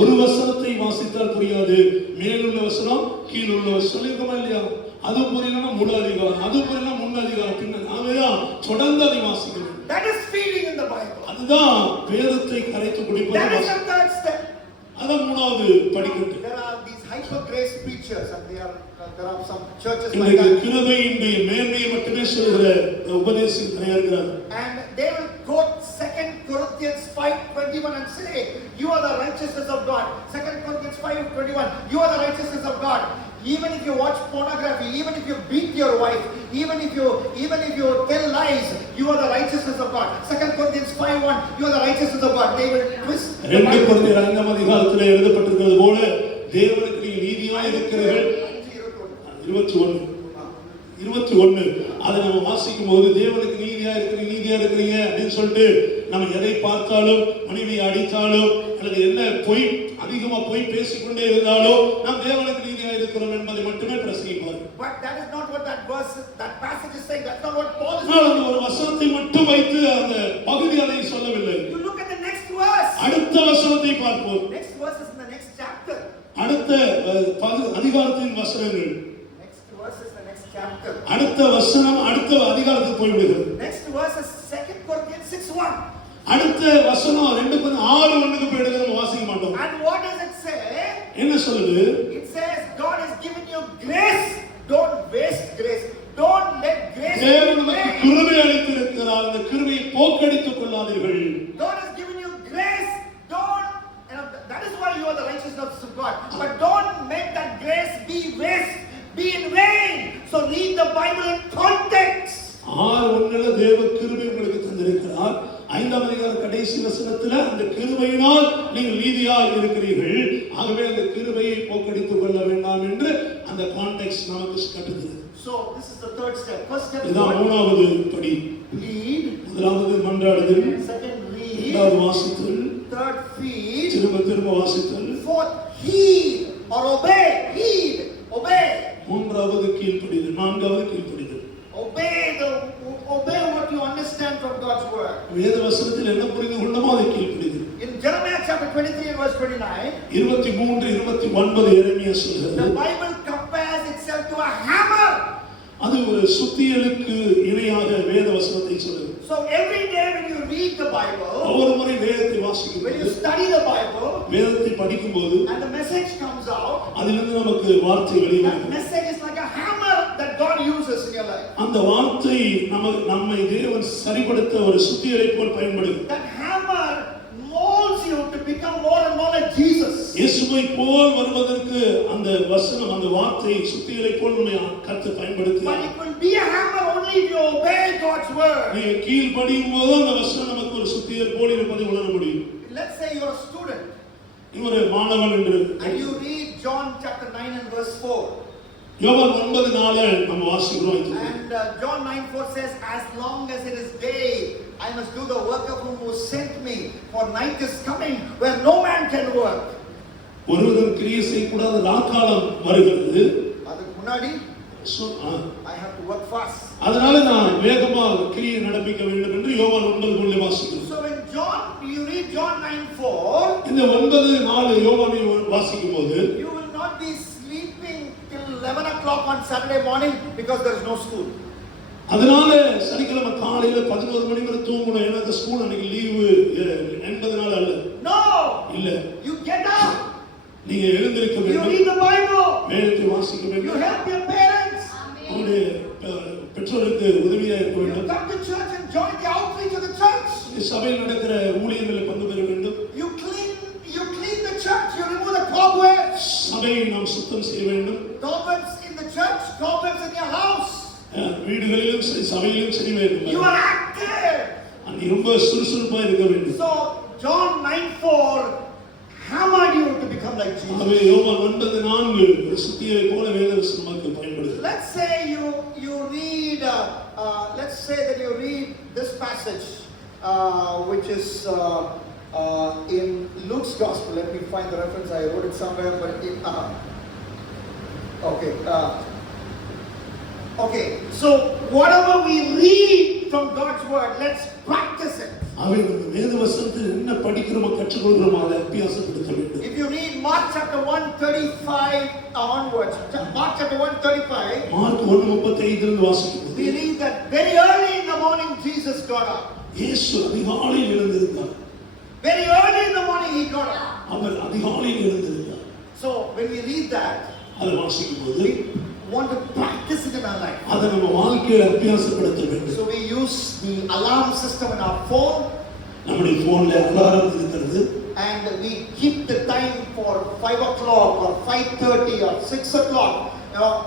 ஒரு வசனத்தை வாசித்தால் புரியாது, மேலுள்ள வசனம் கீழுள்ள வசனம் சொல்லிருக்கோமா இல்லையா? அது புரியலன்னா முழு அதிகாரம், அது புரியலன்னா முன் அதிகாரம், பின்ன நாமதான் தொடர்ந்து அதை வாசிக்கணும். That is feeding in the Bible. அதுதான் வேதத்தை கரைத்து குடிப்பது. That is the third step. அதான் மூணாவது படிக்கட்டு. There are these hyper grace preachers, and there are some churches like இந்த that. கிருபையினுடைய மேன்மையை மட்டுமே சொல்கிற உபதேசகர்கள் இருக்கிறார்கள். And they will quote 2 Corinthians 5:21 and say, you are the righteousness of God. 2 Corinthians 5:21, you are the righteousness of God. Even if you watch pornography, even if you beat your wife, even if you tell lies, you are the righteousness of God. 2 Corinthians 5:1, you are the righteousness of God. They will twist. 2 கொரிந்தியர் 5ஆம் அதிகாரத்திலே எழுதப்பட்டிருக்கிறது போல தேவனுக்கு நீ நீதியாய் இருக்கிறீர்கள். 21 அதை நம்ம வாசிக்கும் போது தேவனுக்கு நீதியா இருக்கிறீங்க அப்படின்னு சொல்லிட்டு நம்ம எதை பார்த்தாலும், மனைவியை அடித்தாலும் அல்லது என்ன பொய் அதிகமா பொய் பேசிக்கொண்டே இருந்தாலும் நாம் தேவனுக்கு நீதியா இருக்கிறோம் என்பதை மட்டுமே பிரசங்கிப்பார். But that is not what that passage is saying. That's not what Paul is saying. ஒரு வசனத்தை மட்டும் வைத்து அந்த பகுதி அதை சொல்லவில்லை. You look at the next verse. அடுத்த வசனத்தை பார்ப்போம். Next verse is in the next chapter. அடுத்த அதிகாரத்தின் வசனங்கள். Next verse verse is the next chapter. அடுத்த வசனம் அடுத்த அதிகாரத்துக்கு போய் விடுகிறது. Next verse is 2 Corinthians 6:1. அடுத்த வசனம் 2:6 போயிடுது, நம்ம வாசிக்க மாட்டோம். And what does it say? என்ன சொல்லுது? It says God has given you grace. Don't waste grace. Don't let grace தேவன் நமக்கு கிருபை அளித்திருக்கிறார், அந்த கிருபையை போக்கடித்துக் கொள்ளாதீர்கள். God has given you grace. Don't, that is why you are the righteousness of God. But don't make that grace be waste, be in vain. So read the Bible in context. 6:1 தேவ கிருபை உங்களுக்கு தந்திருக்கிறார். 5ஆம் அதிகார கடைசி வசனத்துல அந்த கிருபையினால் நீங்கள் நீதியாய் இருக்கிறீர்கள், ஆகவே அந்த கிருபையை போக்கடித்துக் கொள்ள வேண்டாம் என்று அந்த கான்டெக்ஸ்ட் நமக்கு கற்றுத்தருகிறது. So this is the third step. First step is இதான் மூணாவது படி. read. முதலாவது மன்றாடுதல், Second read. இரண்டாவது வாசித்தல், Third feed. திரும்ப வாசித்தல், Fourth heed or obey. Heed, obey. மூன்றாவது கீழ்ப்படிதல், நான்காவது கீழ்ப்படிதல். Obey what you understand from God's word. வேத வசனத்தில் என்ன புரிந்து கொண்டோமோ அதை கீழ்ப்படிதல். In Jeremiah chapter 23 and verse 29, 23-29 எரேமியா சொல்கிறது, the Bible compares itself to a hammer. அது ஒரு சுத்தியலுக்கு இணையாக வேத வசனத்தை சொல்கிறது. So every day when you read the Bible, ஒவ்வொரு முறை வேதத்தை வாசிக்கும் when you போது, study the Bible, வேதத்தை படிக்கும் போது and the message comes out, அதிலிருந்து நமக்கு வார்த்தை that வெளிவரும். message is like a hammer that God uses in your life. அந்த வார்த்தை நம்மை தேவன் சரிப்படுத்த ஒரு சுத்தியலை போல் பயன்படுது. That hammer molds you to become more and more like Jesus. இயேசுவை போல் வருவதற்கு அந்த வசனம், அந்த வார்த்தை சுத்தியலை போல் நம்மை கர்த்தர் பயன்படுத்துகிறார். But it will be a hammer only if you obey God's word. நீங்க கீழ்ப்படியும் போது அந்த வசனம் நமக்கு ஒரு சுத்தியல் போல் இருப்பதை உணர முடியும். Let's say you're a student ஒரு மாணவன் என்று and you read John chapter 9 and verse 4. யோவான் 9:4 நம்ம வாசிக்கிறோம். And John 9:4 says, as long as it is day, I must do the work of him who sent me, for night is coming where no man can work. ஒருவரும் கிரியை செய்யக்கூடாத நாட்காலம் வருகிறது. அதுக்கு முன்னாடி I have to work fast. அதனால நான் வேகமாக கிரியை நடப்பிக்க வேண்டும் என்று யோவான் 9:4 வாசிக்கிறோம். So when you read John 9:4, இந்த 9:4 யோவானை வாசிக்கும்போது, you will not be sleeping till 11 o'clock on Saturday morning because there is no school. அதனால சனிக்கிழமை காலையில 11 மணி வரை தூங்கணும், ஏன்னா ஸ்கூல் அன்னைக்கு லீவு என்பதனால அல்ல. No, இல்ல, you get up, நீங்க எழுந்திருக்க you வேண்டும், read the Bible, வேதத்தை வாசிக்க you வேண்டும், help your parents, உங்களுடைய பெற்றோருக்கு உதவியா இருக்க you வேண்டும், come to church and join the outreach of the church, சபையில் நடக்கிற ஊழியர்களை பங்கு பெற வேண்டும், you clean the church, you remove the cobwebs, சபையை நாம் சுத்தம் செய்ய வேண்டும், cobwebs in the church, cobwebs in your house, வீடுகளிலும் சரி சபையிலும் சரி வேண்டும், you are active. நீ ரொம்ப சுறுசுறுப்பா இருக்க வேண்டும். So John 9:4 hammered you to become like Jesus. ஆகவே யோவான் 9:4 ஒரு சுத்தியை போல வேத வசனமாக பயன்படுது. Let's say you read let's say that you read this passage which is in Luke's gospel. Let me find the reference. I wrote it somewhere, but okay, so whatever we read from God's word, let's practice it. ஆகவே இந்த வேத வசனத்தில் என்ன படிக்கிறோமோ கற்றுக்கொள்கிறோமோ அதை அபியாசப்படுத்த வேண்டும். If you read Mark chapter 1:35 onwards, Mark chapter 1:35, mark 1:35 இருந்து வாசிக்கும்போது, we read that very early in the morning Jesus got up. இயேசு அதிகாலையில் எழுந்திருந்தார். Very early in the morning he got up. அவர் அதிகாலையில் எழுந்திருந்தார். So when we read that, அதை வாசிக்கும்போது we want to practice it in our life. அதை நம்ம வாழ்க்கையில் அபியாசப்படுத்த வேண்டும். So we use the alarm system in our phone, நம்முடைய போன்ல அலாரம் இருக்கிறது, and we keep the time for 5 o'clock or 5:30 or 6 o'clock.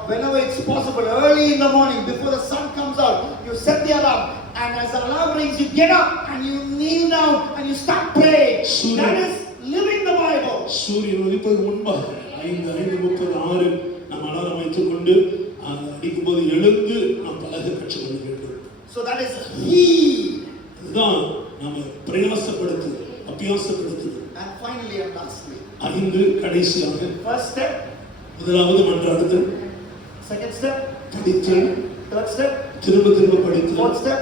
Whenever it's possible, early in the morning before the sun comes out, you set the alarm, and as the alarm rings, you get up and you kneel down and you start praying. That is living the Bible. சூரியன் உதிப்பதற்கு முன்பாக 5:36 நாம் alarm வைத்துக் கொண்டு அடிக்கும் போது எழுந்து நாம் பழக கற்றுக்கொள்ள வேண்டும். So that is heed. இதுதான் நாம பிரயாசப்படுத்துது, அபியாசப்படுத்துது. And finally and lastly, 5 கடைசியாக, first step, முதலாவது மன்றாடுதல், second step, படித்தல், third step, திரும்ப படித்தல், fourth step,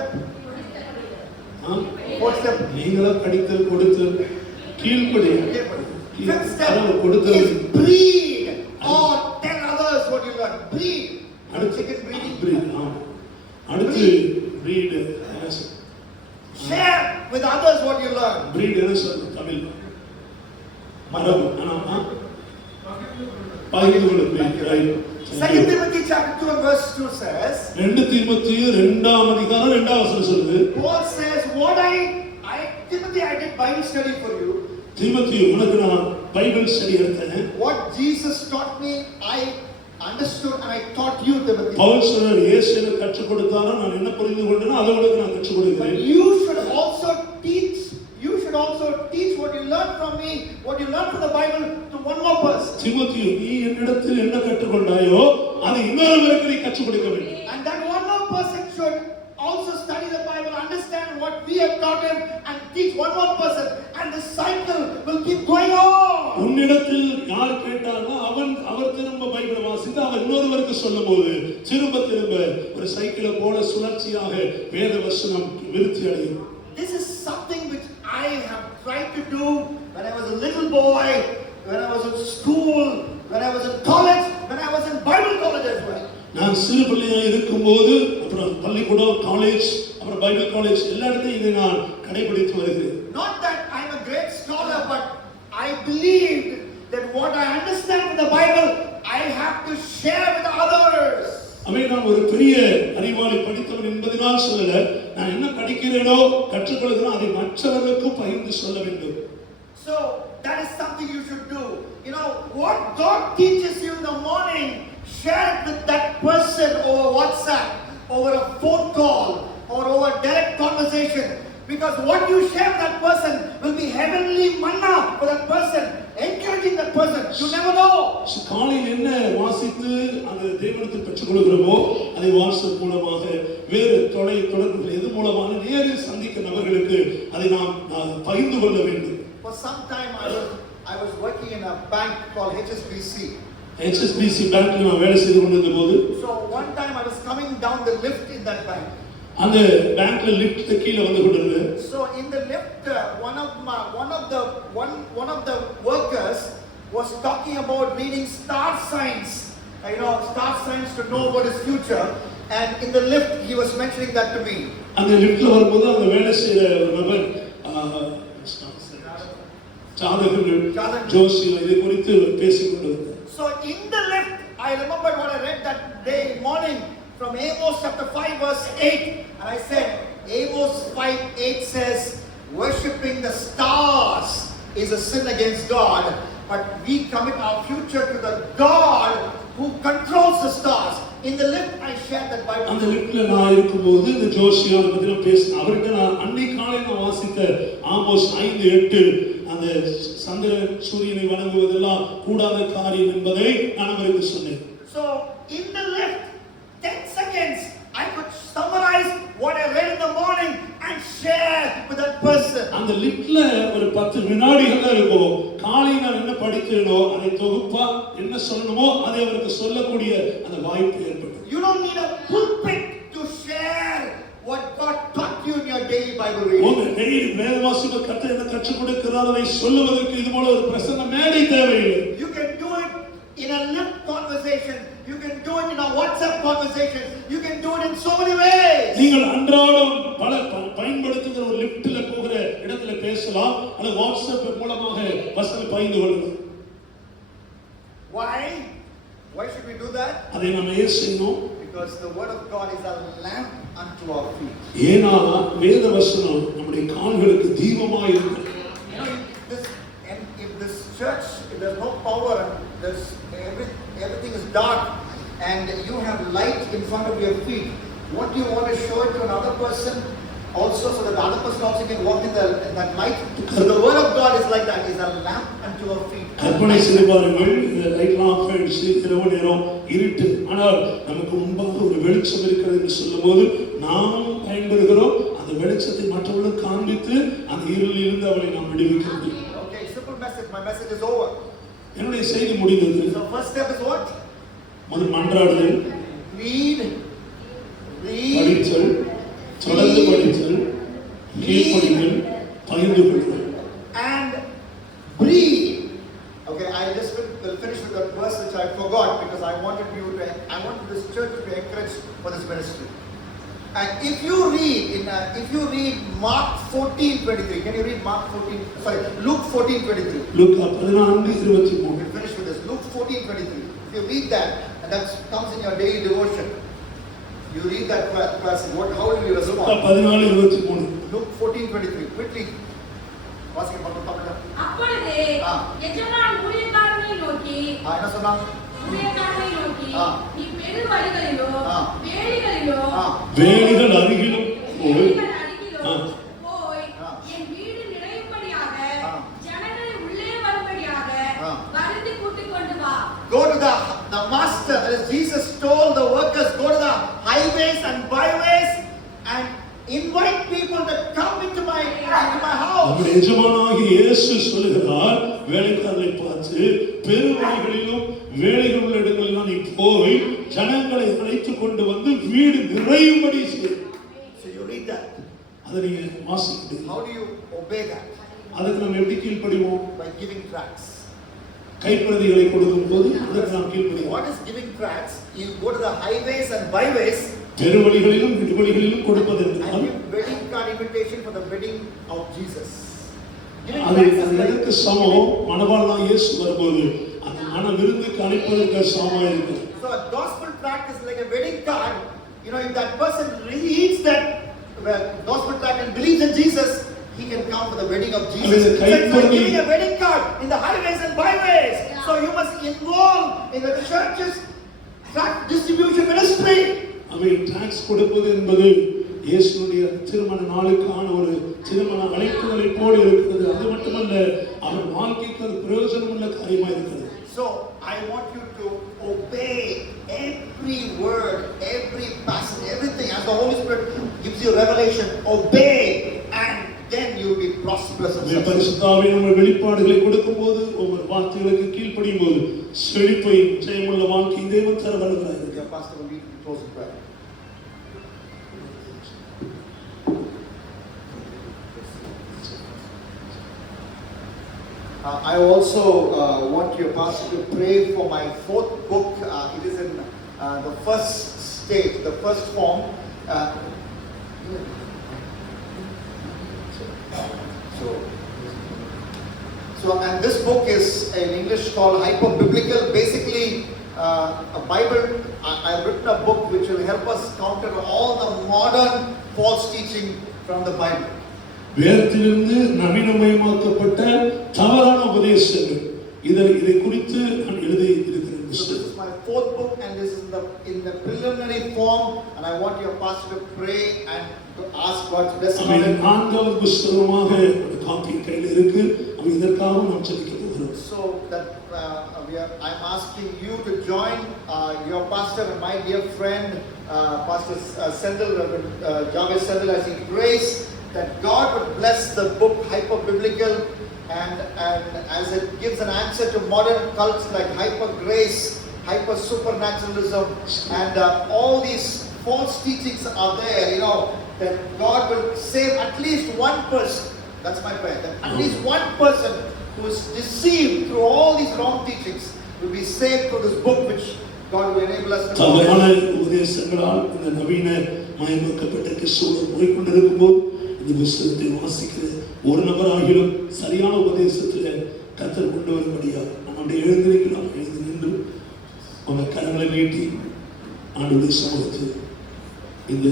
fourth step, நீங்களா படித்தல், கொடுத்தல், கீழ்ப்படிதல், fifth step கொடுத்தல், is breed or tell others what you learn. Breed. அடுத்து chicken breeding. breed, அடுத்து breed Share with others what you learn. breed என்ன சொல்றது தமிழ் மரபு பகிர்ந்து கொள்ளுங்கள். Right. 2 Timothy chapter 2 and verse 2 says, 2 தீமோத்தேயு 2ஆம் அதிகாரம் 2ஆம் வசனம் சொல்லுது. Paul says, what Timothy, I did Bible study for you. தீமோத்தேயு உனக்கு நான் பைபிள் ஸ்டடி எடுத்தேன். What Jesus taught me, I understood and I taught you, Timothy. Paul சொல்றார், இயேசு எனக்கு கற்றுக் கொடுத்தாரோ நான் என்ன புரிந்து கொண்டேனோ அதை உங்களுக்கு நான் கற்றுக் கொடுக்கிறேன். You should also teach what you learned from me, what you learned from the Bible to one more person. தீமோத்தேயு நீ என்னிடத்தில் என்ன கற்றுக்கொண்டாயோ அதை இன்னொருவருக்கு நீ கற்றுக் கொடுக்க வேண்டும். And that one more person should also study the Bible, understand what we have taught him and teach one more person, and the cycle will keep going on. உன்னிடத்தில் யார் கேட்டாரோ அவர் திரும்ப பைபிளை வாசித்து அவர் இன்னொருவருக்கு சொல்லும்போது திரும்ப ஒரு சைக்கிளை போல சுழற்சியாக வேத வசனம் விருத்தி அடையும். This is something which I have tried to do when I was a little boy, when I was in school, when I was in college, when I was in Bible college as well. நான் சிறு பிள்ளையாக இருக்கும்போது அப்புறம் பள்ளிக்கூடம் college அப்புறம் Bible college எல்லா இடத்தையும் இதை நான் கடைபிடித்து வருகிறேன். Not that I am a great scholar, but I believed that what I understand in the Bible I have to share with others. நான் ஒரு பெரிய அறிவாளி படித்தவன் என்பதனால் சொல்லல, நான் என்ன படிக்கிறேனோ கற்றுக்கொள்கிறேனோ அதை மற்றவர்களுக்கு பகிர்ந்து சொல்ல வேண்டும். So that is something you should do. You know what God teaches you in the morning, share it with that person over WhatsApp, over a phone call, or over direct conversation. Because what you share with that person will be heavenly manna for that person, encouraging that person. You never know. காலையில் என்ன வாசித்து அந்த தேவனிடத்தில் பெற்றுக் கொள்கிறோமோ அதை WhatsApp மூலமாக வேறு தொடர்புகள் எது மூலமாக நேரில் சந்திக்க நபர்களுக்கு அதை நாம் பகிர்ந்து கொள்ள வேண்டும். For some time I was working in a bank called HSBC. HSBC பேங்க்ல நான் வேலை செய்து கொண்டிருந்தபோது, so one time I was coming down the lift in that bank. அந்த பேங்க்ல லிஃப்ட் கீழ வந்து கொண்டிருந்தேன். So in the lift one of the workers was talking about reading star signs, star signs to know what is future, and in the lift he was mentioning that to me. அந்த லிஃப்ட்ல வரும்போது அந்த வேலை செய்யற ஒரு நபர் ஜாதகங்கள் ஜோசியம் இதை குறித்து பேசிக் கொண்டிருந்தார். So in the lift I remembered what I read that day morning from Amos chapter 5 verse 8, and I said Amos 5:8 says worshipping the stars is a sin against God, but we commit our future to the God who controls the stars. In the lift I shared that Bible. அந்த லிஃப்ட்ல நான் இருக்கும்போது இந்த ஜோசியம் பத்தி பேசினேன். அவர்கிட்ட நான் அன்னைக்கு காலையில வாசித்த ஆமோஸ் 5:8 அந்த சந்திரன் சூரியனை வணங்குவதெல்லாம் கூடாத காரியம் என்பதை நான் அவருக்கு சொன்னேன். So in the lift 10 seconds I could summarize what I read in the morning and share with that person. அந்த லிஃப்ட்ல ஒரு 10 வினாடிகள் தான் இருக்கும். காலையில நான் என்ன படிச்சேனோ அதை தொகுப்பா என்ன சொல்லணுமோ அதை அவருக்கு சொல்லக்கூடிய அந்த வாய்ப்பு ஏற்பட்டது. You don't need a pulpit to share what God taught you in your daily Bible reading. உங்க டெய்லி வேத வாசிப்பு கர்த்தர் என்ன கற்றுக் கொடுக்கிறார் அதை சொல்லுவதற்கு இது போல ஒரு பிரசங்க மேடை தேவையில்லை. You can do it in a lift conversation. You can do it in a WhatsApp conversation. You can do it in so many ways. நீங்கள் அன்றாடம் பல பயன்படுத்துகிற ஒரு லிஃப்ட்ல போகிற இடத்துல பேசலாம் அல்லது WhatsApp மூலமாக வசனம் பகிர்ந்து கொள்ளலாம். Why should we do that? அதை நாம ஏன் செய்யணும்? Because the word of God is a lamp unto our feet. ஏனா வேத வசனம் நம்முடைய கால்களுக்கு தீபமாய் இருக்கிறது. If this church, if there's no power, there's everything is dark and you have light in front of your feet, what do you want to show it to another person also, so that the other person also can walk in that light? So the word of God is like that, is a lamp unto our feet. கற்பனை செய்து பாருங்கள், இந்த லைட்லாம் of ஆயிடுச்சு, இரவு நேரம் இருட்டு, ஆனால் நமக்கு முன்பாக ஒரு வெளிச்சம் இருக்கிறது என்று சொல்லும்போது நாமும் பயன்படுகிறோம். அந்த வெளிச்சத்தை மற்றவர்களுக்கு காண்பித்து அந்த இருளில் இருந்து அவரை நாம் விடுவிக்க முடியும். Okay, simple message. My message is over. என்னுடைய செய்தி முடிந்தது. So first step is what? முதல் மன்றாடுதல். Read. படித்தல், தொடர்ந்து படித்தல், கீழ்ப்படிதல், பகிர்ந்து கொள்ளுதல். And breathe. Okay, I just will finish with a verse which I forgot because I wanted this church to be encouraged for this ministry. And if you read Mark 14:23, can you read Mark 14? Sorry, Luke 14:23. Luca 14:23. We'll finish with this. Luke 14:23. If you read that, and that comes in your daily devotion, you read that passage. How will you Luca respond? 14:23. Luke 14:23. Quickly. வாசிக்க பார்ப்போம் தமிழ்ல. அப்பொழுது ஆ. எஜமான் ஊழியக்காரனை நோக்கி என்ன சொன்னாங்க? ஊழியக்காரனை நோக்கி ஆ. நீ பெரு வழிகளிலோ ஆ. வேலிகளிலோ வேலிகள் அருகிலும் போய் வேலிகள் அருகிலோ ஆ. போய் ஆ. என் வீடு நிறையும்படியாக ஆ. ஜனங்களை உள்ளே வரும்படியாக ஆ. வருந்தி கூட்டிக் கொண்டு வா. Go to the master, as Jesus told the workers, go to the highways and byways and invite people to come into my house. நம்முடைய எஜமானாகிய இயேசு சொல்லுகிறார், வேலைக்காரரை பார்த்து பெருவழிகளிலும் வேலைகள் உள்ள இடங்களிலும் நீ போய் ஜனங்களை அழைத்து கொண்டு வந்து வீடு நிறையும்படி செய். So you read that. அதை நீங்க வாசிக்கிறீங்க. How do you obey that? அதுக்கு நாம் எப்படி கீழ்ப்படிவோம்? By giving tracts. கைப்பிரதிகளை கொடுக்கும் போது அதற்கு நாம் கீழ்ப்படிவோம். What is giving tracts? You go to the highways and byways பெருவழிகளிலும் விடுவழிகளிலும் கொடுப்பது and என்றால் give wedding card invitation for the wedding of Jesus. Giving அது tracts is like எதற்கு சமம்? மணவாளனாகிய இயேசு வரும்போது அந்த மண விருந்துக்கு அழைப்பதற்கு சமமாக இருக்கு. so a gospel tract is like a wedding card. You know, if that person reads that gospel tract and believes in Jesus, he can come for the wedding of Jesus. It's like giving a wedding card in the highways and byways. So you must involve in the church's tract distribution ministry. அவை tax கொடுப்பது என்பது இயேசுடைய திருமண நாளுக்கான ஒரு திருமண அழைப்புகளை போல இருக்கிறது. அது மட்டுமல்ல, அவர் வாழ்க்கைக்கு அது பிரயோஜனம் உள்ள காரியமாக இருக்கிறது. So I want you to obey every word, every passage, everything as the Holy Spirit gives you revelation. Obey, and then you will be prosperous and successful. பரிசுத்தாவின் நம்ம வெளிப்பாடுகளை கொடுக்கும்போது ஒவ்வொரு வார்த்தைகளுக்கு கீழ்ப்படியும் போது செழிப்பை ஜெயமுள்ள வாழ்க்கை தேவன் தர வருகிறார். Your pastor will lead in closing prayer. I also want your pastor to pray for my fourth book. It is in the first stage, the first form. So, and this book is in English called Hyper-Biblical. Basically, a Bible. I've written a book which will help us counter all the modern false teaching from the Bible. வேதத்திலிருந்து நவீனமயமாக்கப்பட்ட தவறான உபதேசங்கள் இதை குறித்து நான் எழுதி இருக்கிறேன். So this is my fourth book, and this is in the preliminary form, and I want your pastor to pray and to ask God's blessing on it. நான்காவது புத்தகமாக ஒரு காப்பி கையில் இருக்கு. இதற்காக நாம் ஜெபிக்க போகிறோம். So that I'm asking you to join your pastor and my dear friend, Pastor Sendel, Jarvis Sendel, as he prays that God would bless the book Hyper-Biblical, and as it gives an answer to modern cults like hyper-grace, hyper-supernaturalism, and all these false teachings are there, you know, that God will save at least one person. That's my prayer, that at least one person who is deceived through all these wrong teachings will be saved through this book, which God will enable us to do. தவறான உபதேசங்களால் இந்த நவீன மயமாக்கப்பட்ட கிறிஸ்துவர் போய்கொண்டிருக்கும் போது இந்த புத்தகத்தை வாசிக்கிற ஒரு நபராகிலும் சரியான உபதேசத்தில் கர்த்தர் கொண்டு வரும்படியா நம்முடைய எழுந்திருக்கலாம். எழுந்து நின்று அவங்க கரங்களை நீட்டி ஆண்டவருடைய சமூகத்தில் இந்த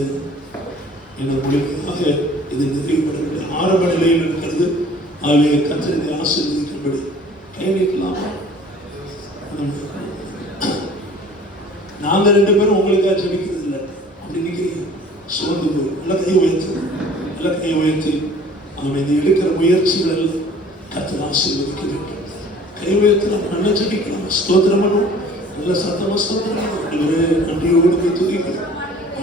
முழுமையாக இது நிறைவுபடவில்லை. ஆரம்ப நிலையில் இருக்கிறது. ஆகவே கர்த்தரை ஆசீர்வதிக்கும்படி கை நீட்டலாமா? நாங்க ரெண்டு பேரும் உங்களுக்காக ஜெபிக்கிறது இல்லை. அப்படி நிக்கிறீங்க சோர்ந்து போய் எல்லாம் கை உயர்த்தி அவன் இதை எடுக்கிற முயற்சிகள் கர்த்தர் ஆசீர்வதிக்க வேண்டும். கை உயர்த்தி நம்ம நல்லா ஜெபிக்கலாம். ஸ்தோத்திரம் பண்ணுவோம். நல்ல சத்தமா ஸ்தோத்திரம் நன்றியோடு போய் துதிக்கிறோம்.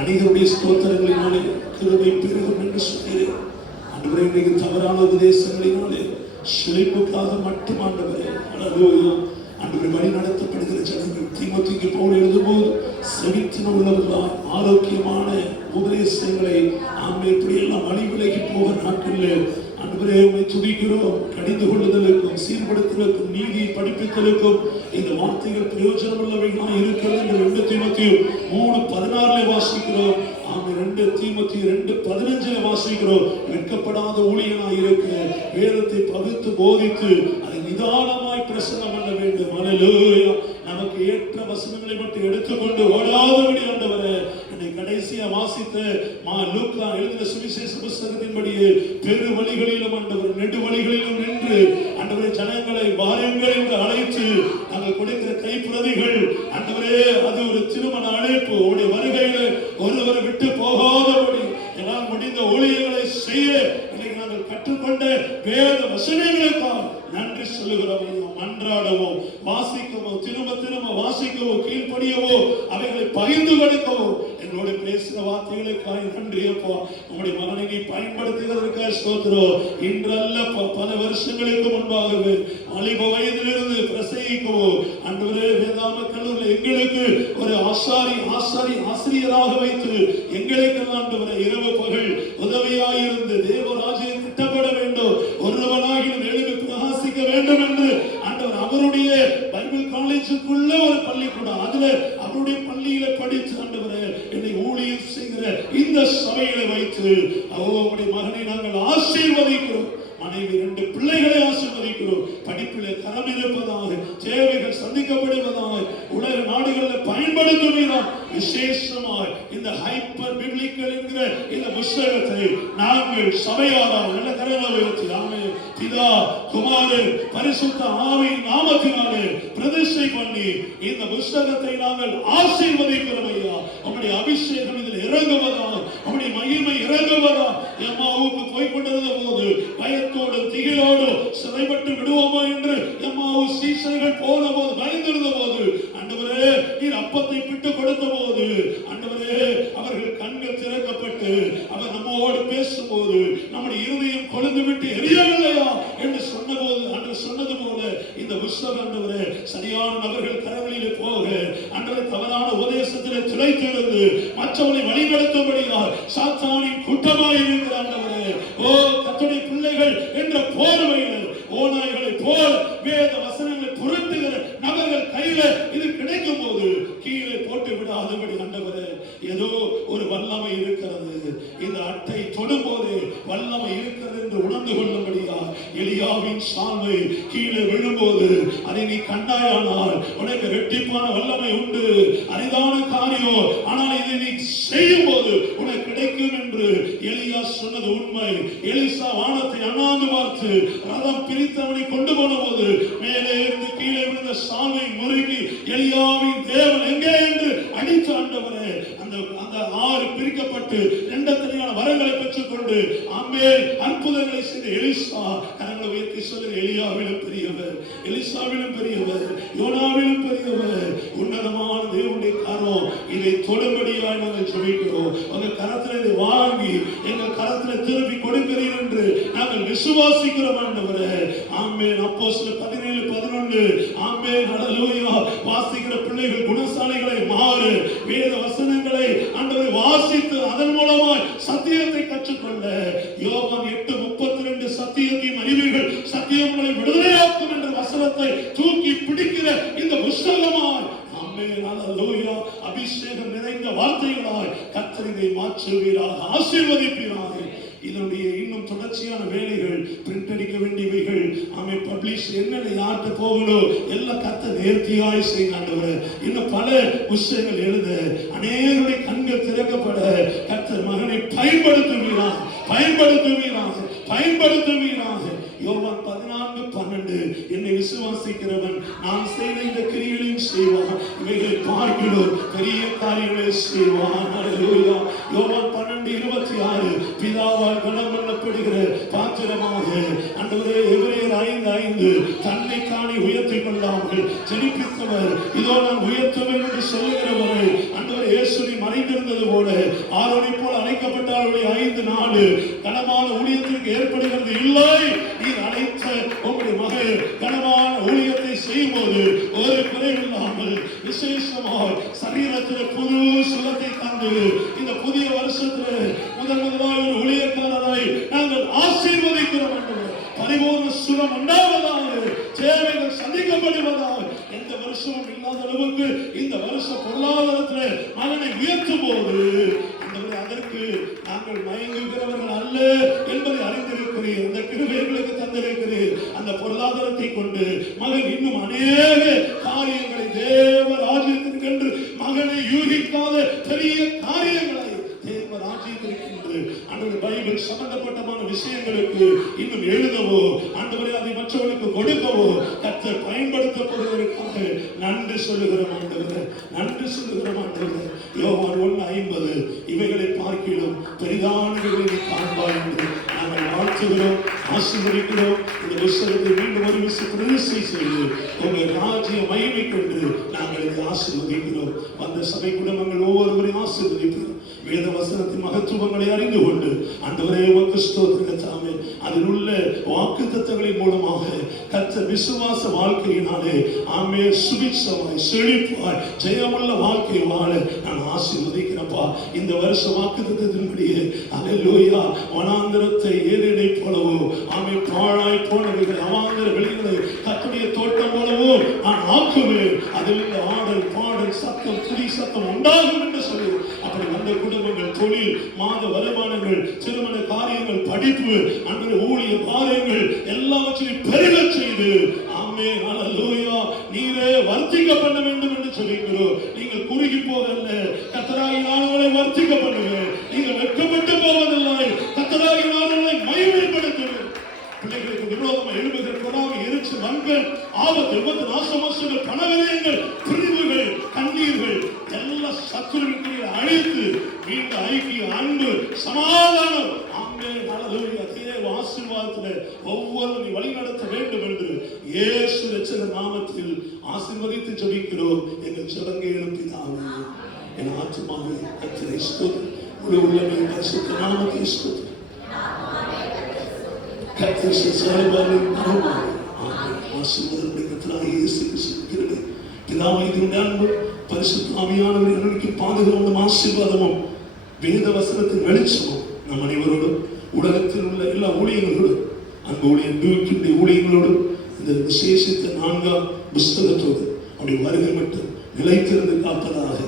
அநேகருடைய ஸ்தோத்திரங்களினாலே கிருபை பெருகும் என்று சொல்கிறேன். ஆண்டவரே, இன்றைக்கு தவறான உபதேசங்களினாலே செழிப்புக்காக மட்டும் ஆண்டவரே ஆண்டவரை வழி நடத்தப்படுகிற ஜனங்கள் தீமோத்தேயுக்கு பவுல் எழுதும்போது செவித்தின உள்ளவர்களாய் ஆரோக்கியமான உபதேசங்களை நாம் எப்படி எல்லாம் வழி விலகி போக நாட்களில் ஆண்டவரே உம்மை துதிக்கிறோம். கடிந்து கொள்ளுதலுக்கும் சீர்படுத்தலுக்கும் நீதியை படிப்பித்தலுக்கும் இந்த வார்த்தைகள் பிரயோஜனம் உள்ளவைகளாக இருக்கிறது என்று 2 தீமோத்தேயு 3:16 வாசிக்கிறோம். ஆமா, 2 தீமோத்தேயு 2:15 வாசிக்கிறோம். வெட்கப்படாத ஊழியனாய் இருக்க வேதத்தை பகுத்து போதித்து அதை நிதானமாய் பிரசங்கம் பண்ண வேண்டும். அல்லேலூயா. நமக்கு ஏற்ற வசனங்களை மட்டும் எடுத்துக்கொண்டு ஓடாதபடி ஆண்டவரே, என்னை கடைசியா வாசித்த லூக்கா எழுதின சுவிசேஷ புஸ்தகத்தின்படியே பெரு வழிகளிலும் ஆண்டவர் நெடு வழிகளிலும் நின்று ஆண்டவரே ஜனங்களை வாருங்கள் என்று அழைத்து நாங்கள் கொடுக்கிற கைப்பிரதிகள் ஆண்டவரே, அது ஒரு திருமண அழைப்பு. உடைய வருகையில ஒருவரை விட்டு போகாதபடி எல்லாம் முடிந்த ஊழியர்களை செய்ய இன்னைக்கு நாங்கள் கற்றுக்கொண்ட வேத வசனங்களுக்காக நன்றி சொல்லுகிறோம். மன்றாடவோ, வாசிக்கவோ, திரும்ப திரும்ப வாசிக்கவோ, கீழ்ப்படியவோ, அவைகளை பகிர்ந்து கொடுக்கவோ எங்களோட பேசுகிற வார்த்தைகளுக்காக நன்றி அப்பா. உங்களுடைய மகனை நீ பயன்படுத்துகிறதற்காக ஸ்தோத்திரம். இன்றல்ல பல வருஷங்களுக்கு முன்பாகவே வாலிப வயதிலிருந்து பிரசங்கிக்கவோ ஆண்டவரே வேதாம கல்லூரியில் எங்களுக்கு ஒரு ஆசிரியராக வைத்து எங்களுக்கு ஆண்டவரே இரவு பகல் உதவியாயிருந்து தேவராஜ்யம் கட்டப்பட வேண்டும், ஒருவனாகிலும் எழுதி பிரகாசிக்க வேண்டும் என்று ஆண்டவர் அவருடைய பைபிள் காலேஜுக்குள்ள ஒரு பள்ளிக்கூடம், அதுல அவருடைய பள்ளியில படித்து ஆண்டவரே என்னை ஊழியம் செய்கிற இந்த சபையில வைத்து அவருடைய மகனை நாங்கள் ஆசீர்வதிக்கிறோம். மனைவி 2 பிள்ளைகளை ஆசீர்வதிக்கிறோம். படிப்பிலே கரம் இருப்பதாக, தேவைகள் சந்திக்கப்படுவதாக, உலக நாடுகளில் பயன்படுத்துவீராக. விசேஷமாக இந்த ஹைப்பர் பிப்ளிக்கல் என்கிற இந்த புஸ்தகத்தை நாங்கள் சபையாரால் நல்ல கரங்களை உயர்த்தி ஆமென் பிதா குமாரன் பரிசுத்த ஆவியின் நாமத்தினாலே பிரதிஷ்டை பண்ணி இந்த புஸ்தகத்தை நாங்கள் ஆசீர்வதிக்கிறோம். ஐயா, உம்முடைய அபிஷேகம் இதில் இறங்குவதா, உம்முடைய மகிமை இறங்குவதா. எம்மாவுக்கு போய் கொண்டிருந்த போது பயத்தோடு திகிலோடு சிறைப்பட்டு விடுவோமா என்று எம்மாவு சீசர்கள் போன போது பயந்திருந்த போது ஆண்டவரே நீர் அப்பத்தை பிட்டு கொடுத்த போது ஆண்டவரே அவர்கள் கண்கள் திறக்கப்பட்டு அவர் நம்மோடு பேசும்போது நம்முடைய இருதயம் கொழுந்து விட்டு எரியவில்லையா என்று சொன்னபோது அன்று சொன்னது போல இந்த புஸ்தகம் ஆண்டவரே சரியான நபர்கள் கரங்களிலே போக ஆண்டவரே தவறான உபதேசத்திலே துளைத்திருந்து மற்றவர்களை வழிநடத்தும்படியாக சாத்தானின் கூட்டமாய் இருக்கிற ஆண்டவரே, ஓ கர்த்தருடைய பிள்ளைகள் என்ற போர்வையில் ஓநாய்களை போல வேத வசனங்களை புரட்டுகிற நபர்கள் கையில இது கிடைக்கும் போது கீழே போட்டு விடாதபடி ஆண்டவரே ஏதோ ஒரு வல்லமை இருக்கிறது, இந்த அட்டை தொடும் போது வல்லமை இருக்கிறது என்று உணர்ந்து கொள்ளும்படியா எலியாவின் சால்வை கீழே விழும்போது அதை நீ கண்டாயானால் உனக்கு இரட்டிப்பான வல்லமை உண்டு. அரிதான காரியம், ஆனால் இதை நீ செய்யும் போது உனக்கு கிடைக்கும் என்று எலியா சொன்னது உண்மை. எலிசா வானத்தை அண்ணாந்து பார்த்து ரதம் பிரித்தவனை கொண்டு போன போது மேலே இருந்து கீழே விழுந்த சால்வை முறுக்கி எலியாவின் தேவன் எங்கே என்று அடித்து ஆண்டவரே அந்த 6 பிரிக்கப்பட்டு 2 தனியான வரங்களை பெற்றுக்கொண்டு ஆமென் அற்புதங்களை செய்த எலிசா கரங்களை உயர்த்தி சொல்லுங்க, எலியாவிலும் பெரியவர், எலிசாவிலும் பெரியவர், யோனாவிலும் பெரியவர், உன்னதமான தேவனுடைய கரம் இதை தொடும்படியாய் நாங்கள் ஜெபிக்கிறோம். உங்க கரத்தில் இதை வாங்கி எங்கள் கரத்தில் திருப்பி கொடுக்கிறீர் என்று நாங்கள் விசுவாசிக்கிறோம் ஆண்டவரே. ஆமென். அப்போஸ்தலர் 17:11 ஆமென் ஹல்லேலூயா. வாசிக்கிற பிள்ளைகள் குணசாலிகளை மாறு வேத வசனங்களை ஆண்டவரை வாசித்து அதன் மூலமாய் சத்தியத்தை கற்றுக்கொள்ள யோவான் 8:32 சத்தியத்தையும் அறிவீர்கள் சத்தியம் உங்களை விடுதலையாக்கும் என்ற வசனத்தை தூக்கி பிடிக்கிற இந்த புஸ்தகமாய் ஆமென் ஹல்லேலூயா அபிஷேகம் நிறைந்த வார்த்தைகளாய் கர்த்தர் இதை மாற்றுவீராக, ஆசீர்வதிப்பீராக. இதனுடைய இன்னும் தொடர்ச்சியான வேலைகள் பிரிண்ட் அடிக்க வேண்டியவைகள் ஆமென் பப்ளிஷ் என்னென்ன யார்கிட்ட போகணும் எல்லாம் கர்த்தர் நேர்த்தியாய் செய்யணும். இன்னும் பல புஸ்தகங்கள் எழுத அநேகருடைய கண்கள் திறக்கப்பட கர்த்தர் மகனை பயன்படுத்துவீராக, பயன்படுத்துவீராக, பயன்படுத்துவீராக. யோவான் 14:12 என்னை விசுவாசிக்கிறவன் நான் செய்த இந்த கிரியைகளையும் செய்வான், இவைகளை பார்க்கிறோம் பெரிய காரியங்களை செய்வான். ஹல்லேலூயா. யோவான் 12:26 பிதாவால் கனம் பண்ணப்படுகிற பாத்திரமாக ஆண்டவரே எபிரேயர் 5:5 தன்னை தானே உயர்த்திக் கொள்ளாமல் ஜெனிப்பித்தவர் இதோ நான் உயர்த்துவேன் என்று சொல்லுகிறவரை ஆண்டவர் இயேசுவை மறைந்திருந்தது போல ஆரோனை போல அழைக்கப்பட்டாருடைய 5 நாள் கனமான ஊழியத்திற்கு ஏற்படுகிறது இல்லை. நீர் அழைத்த உங்களுடைய மகள் கனமான ஊழியத்தை செய்யும் போது ஒரு குறைவில்லாமல் விசேஷமாக சரீரத்தில் புது சுகத்தை தந்து இந்த புதிய வருஷத்தில் முதலாக ஒரு ஊழியக்காரரை நாங்கள் ஆசீர்வதிக்கிறோம். சுகம் உண்டாவதாக, தேவைகள் சந்திக்கப்படுவதாக. எந்த வருஷமும் இல்லாத அளவுக்கு இந்த வருஷ பொருளாதாரத்தில் மகனை உயர்த்தும் போது அதற்கு நாங்கள் மயங்குகிறவர்கள் அல்ல என்பதை அறிந்திருக்கிறீர். அந்த கிருபைகளுக்கு தந்திருக்கிறீர். அந்த பொருளாதாரத்தை கொண்டு மகன் இன்னும் அநேக காரியங்களை தேவ ராஜ்யத்திற்கென்று மகனை யூகிக்காத பெரிய காரியங்களை தேவ ராஜ்யத்திற்கென்று ஆண்டவரே பைபிள் சம்பந்தப்பட்டமான விஷயங்களுக்கு இன்னும் எழுதவோ ஆண்டவரே அதை மற்றவர்களுக்கு கொடுக்கவோ கர்த்தர் பயன்படுத்தப்படுவதற்காக நன்றி சொல்லுகிறோம் ஆண்டவரே, நன்றி சொல்லுகிறோம் ஆண்டவரே. யோவான் 1:50 இவைகளை பார்க்கிறோம் பெரிதானவைகளை காண்பாய் என்று நாங்கள் வாழ்த்துகிறோம், ஆசீர்வதிக்கிறோம். இந்த புத்தகத்தை மீண்டும் ஒரு விஷயம் பிரதிஷ்டை செய்து உங்கள் ராஜ்ய மகிமை கொண்டு நாங்கள் இதை ஆசீர்வதிக்கிறோம். அந்த சபை குடும்பங்கள் ஒவ்வொருவரையும் ஆசீர்வதிக்கிறோம். வேத வசனத்தின் மகத்துவங்களை அறிந்து கொண்டு ஆண்டவரே உமக்கு ஸ்தோத்திரம் தாமே. அதில் உள்ள வாக்குத்தத்தங்களின் மூலமாக கர்த்தர் விசுவாச வாழ்க்கையினாலே ஆமே சுபிட்சமாய் செழிப்பாய் ஜெயமுள்ள வாழ்க்கை வாழ நான் ஆசீர்வதிக்கிறப்பா. இந்த வருஷ வாக்குத்தத்தத்தின்படியே அல்லேலூயா வனாந்தரத்தை ஏதேனை போலவோ ஆமே பாழாய் போனவைகள் அவாந்தர வெளிகளை கர்த்தருடைய தோட்டம் போலவோ நான் ஆக்குவேன். அதில் உள்ள ஆடல் பாடல் சத்தம் துதி சத்தம் உண்டாகும் என்று சொல்லி அப்படி வந்த குடும்பங்கள் தொழில் மாத வருமானங்கள் திருமண காரியங்கள் படிப்பு அன்று ஊழிய காரியங்கள் எல்லாவற்றையும் பெருக செய்து ஆமே ஹல்லேலூயா நீரே வர்த்திக்க பண்ண வேண்டும் என்று சொல்லிக்கிறோம். நீங்கள் குறுகி போகல்ல, கர்த்தராகிய நான் உங்களை வர்த்திக்க பண்ணுவேன். நீங்கள் வெட்கப்பட்டு போவதில்லை, கர்த்தராகிய நான் உங்களை மகிமைப்படுத்துவேன். பிள்ளைகளுக்கு விரோதமாக எழுபதற்கு எரிச்சு வன்கள் ஆபத்து விபத்து நாசமோசங்கள் பணவிரயங்கள் பிரிவுகள் கண்ணீர்கள் எல்லா சத்துருவிற்கு அழித்து மீண்ட ஐக்கிய அன்பு சமாதானம் ஆமே ஹல்லேலூயா தேவ ஆசீர்வாதத்தில் ஒவ்வொருவரை வழிநடத்த வேண்டும் என்று இயேசு இரட்சகர் நாமத்தில் ஆசீர்வதித்து ஜெபிக்கிறோம். எங்கள் ஜெபங்களை எழுப்பினாவே. என் ஆத்துமாவே கர்த்தரை ஸ்தோத்திரி, முழு உள்ளமே பரிசுத்த நாமத்தை ஸ்தோத்திரி. கர்த்தர் செயல்பாடுகளின் பரமாய் ஆசீர்வாதத்தை கர்த்தராகிய இயேசு கிறிஸ்துவின் கிருபை பிதாவாகிய அன்பு பரிசுத்த ஆவியானவர் என்னைக்கு பாதுகாப்பும் ஆசீர்வாதமும் வேத வசனத்தின் வெளிச்சமும் நம் அனைவரோடும் உலகத்தில் உள்ள எல்லா ஊழியர்களோடும் அன்பு ஊழியர்களுடைய ஊழியர்களோடும் இந்த விசேஷித்த 4ஆம் புஸ்தகத்தோடு அப்படி வருகை மட்டும் நிலைத்திருந்து காப்பதாக.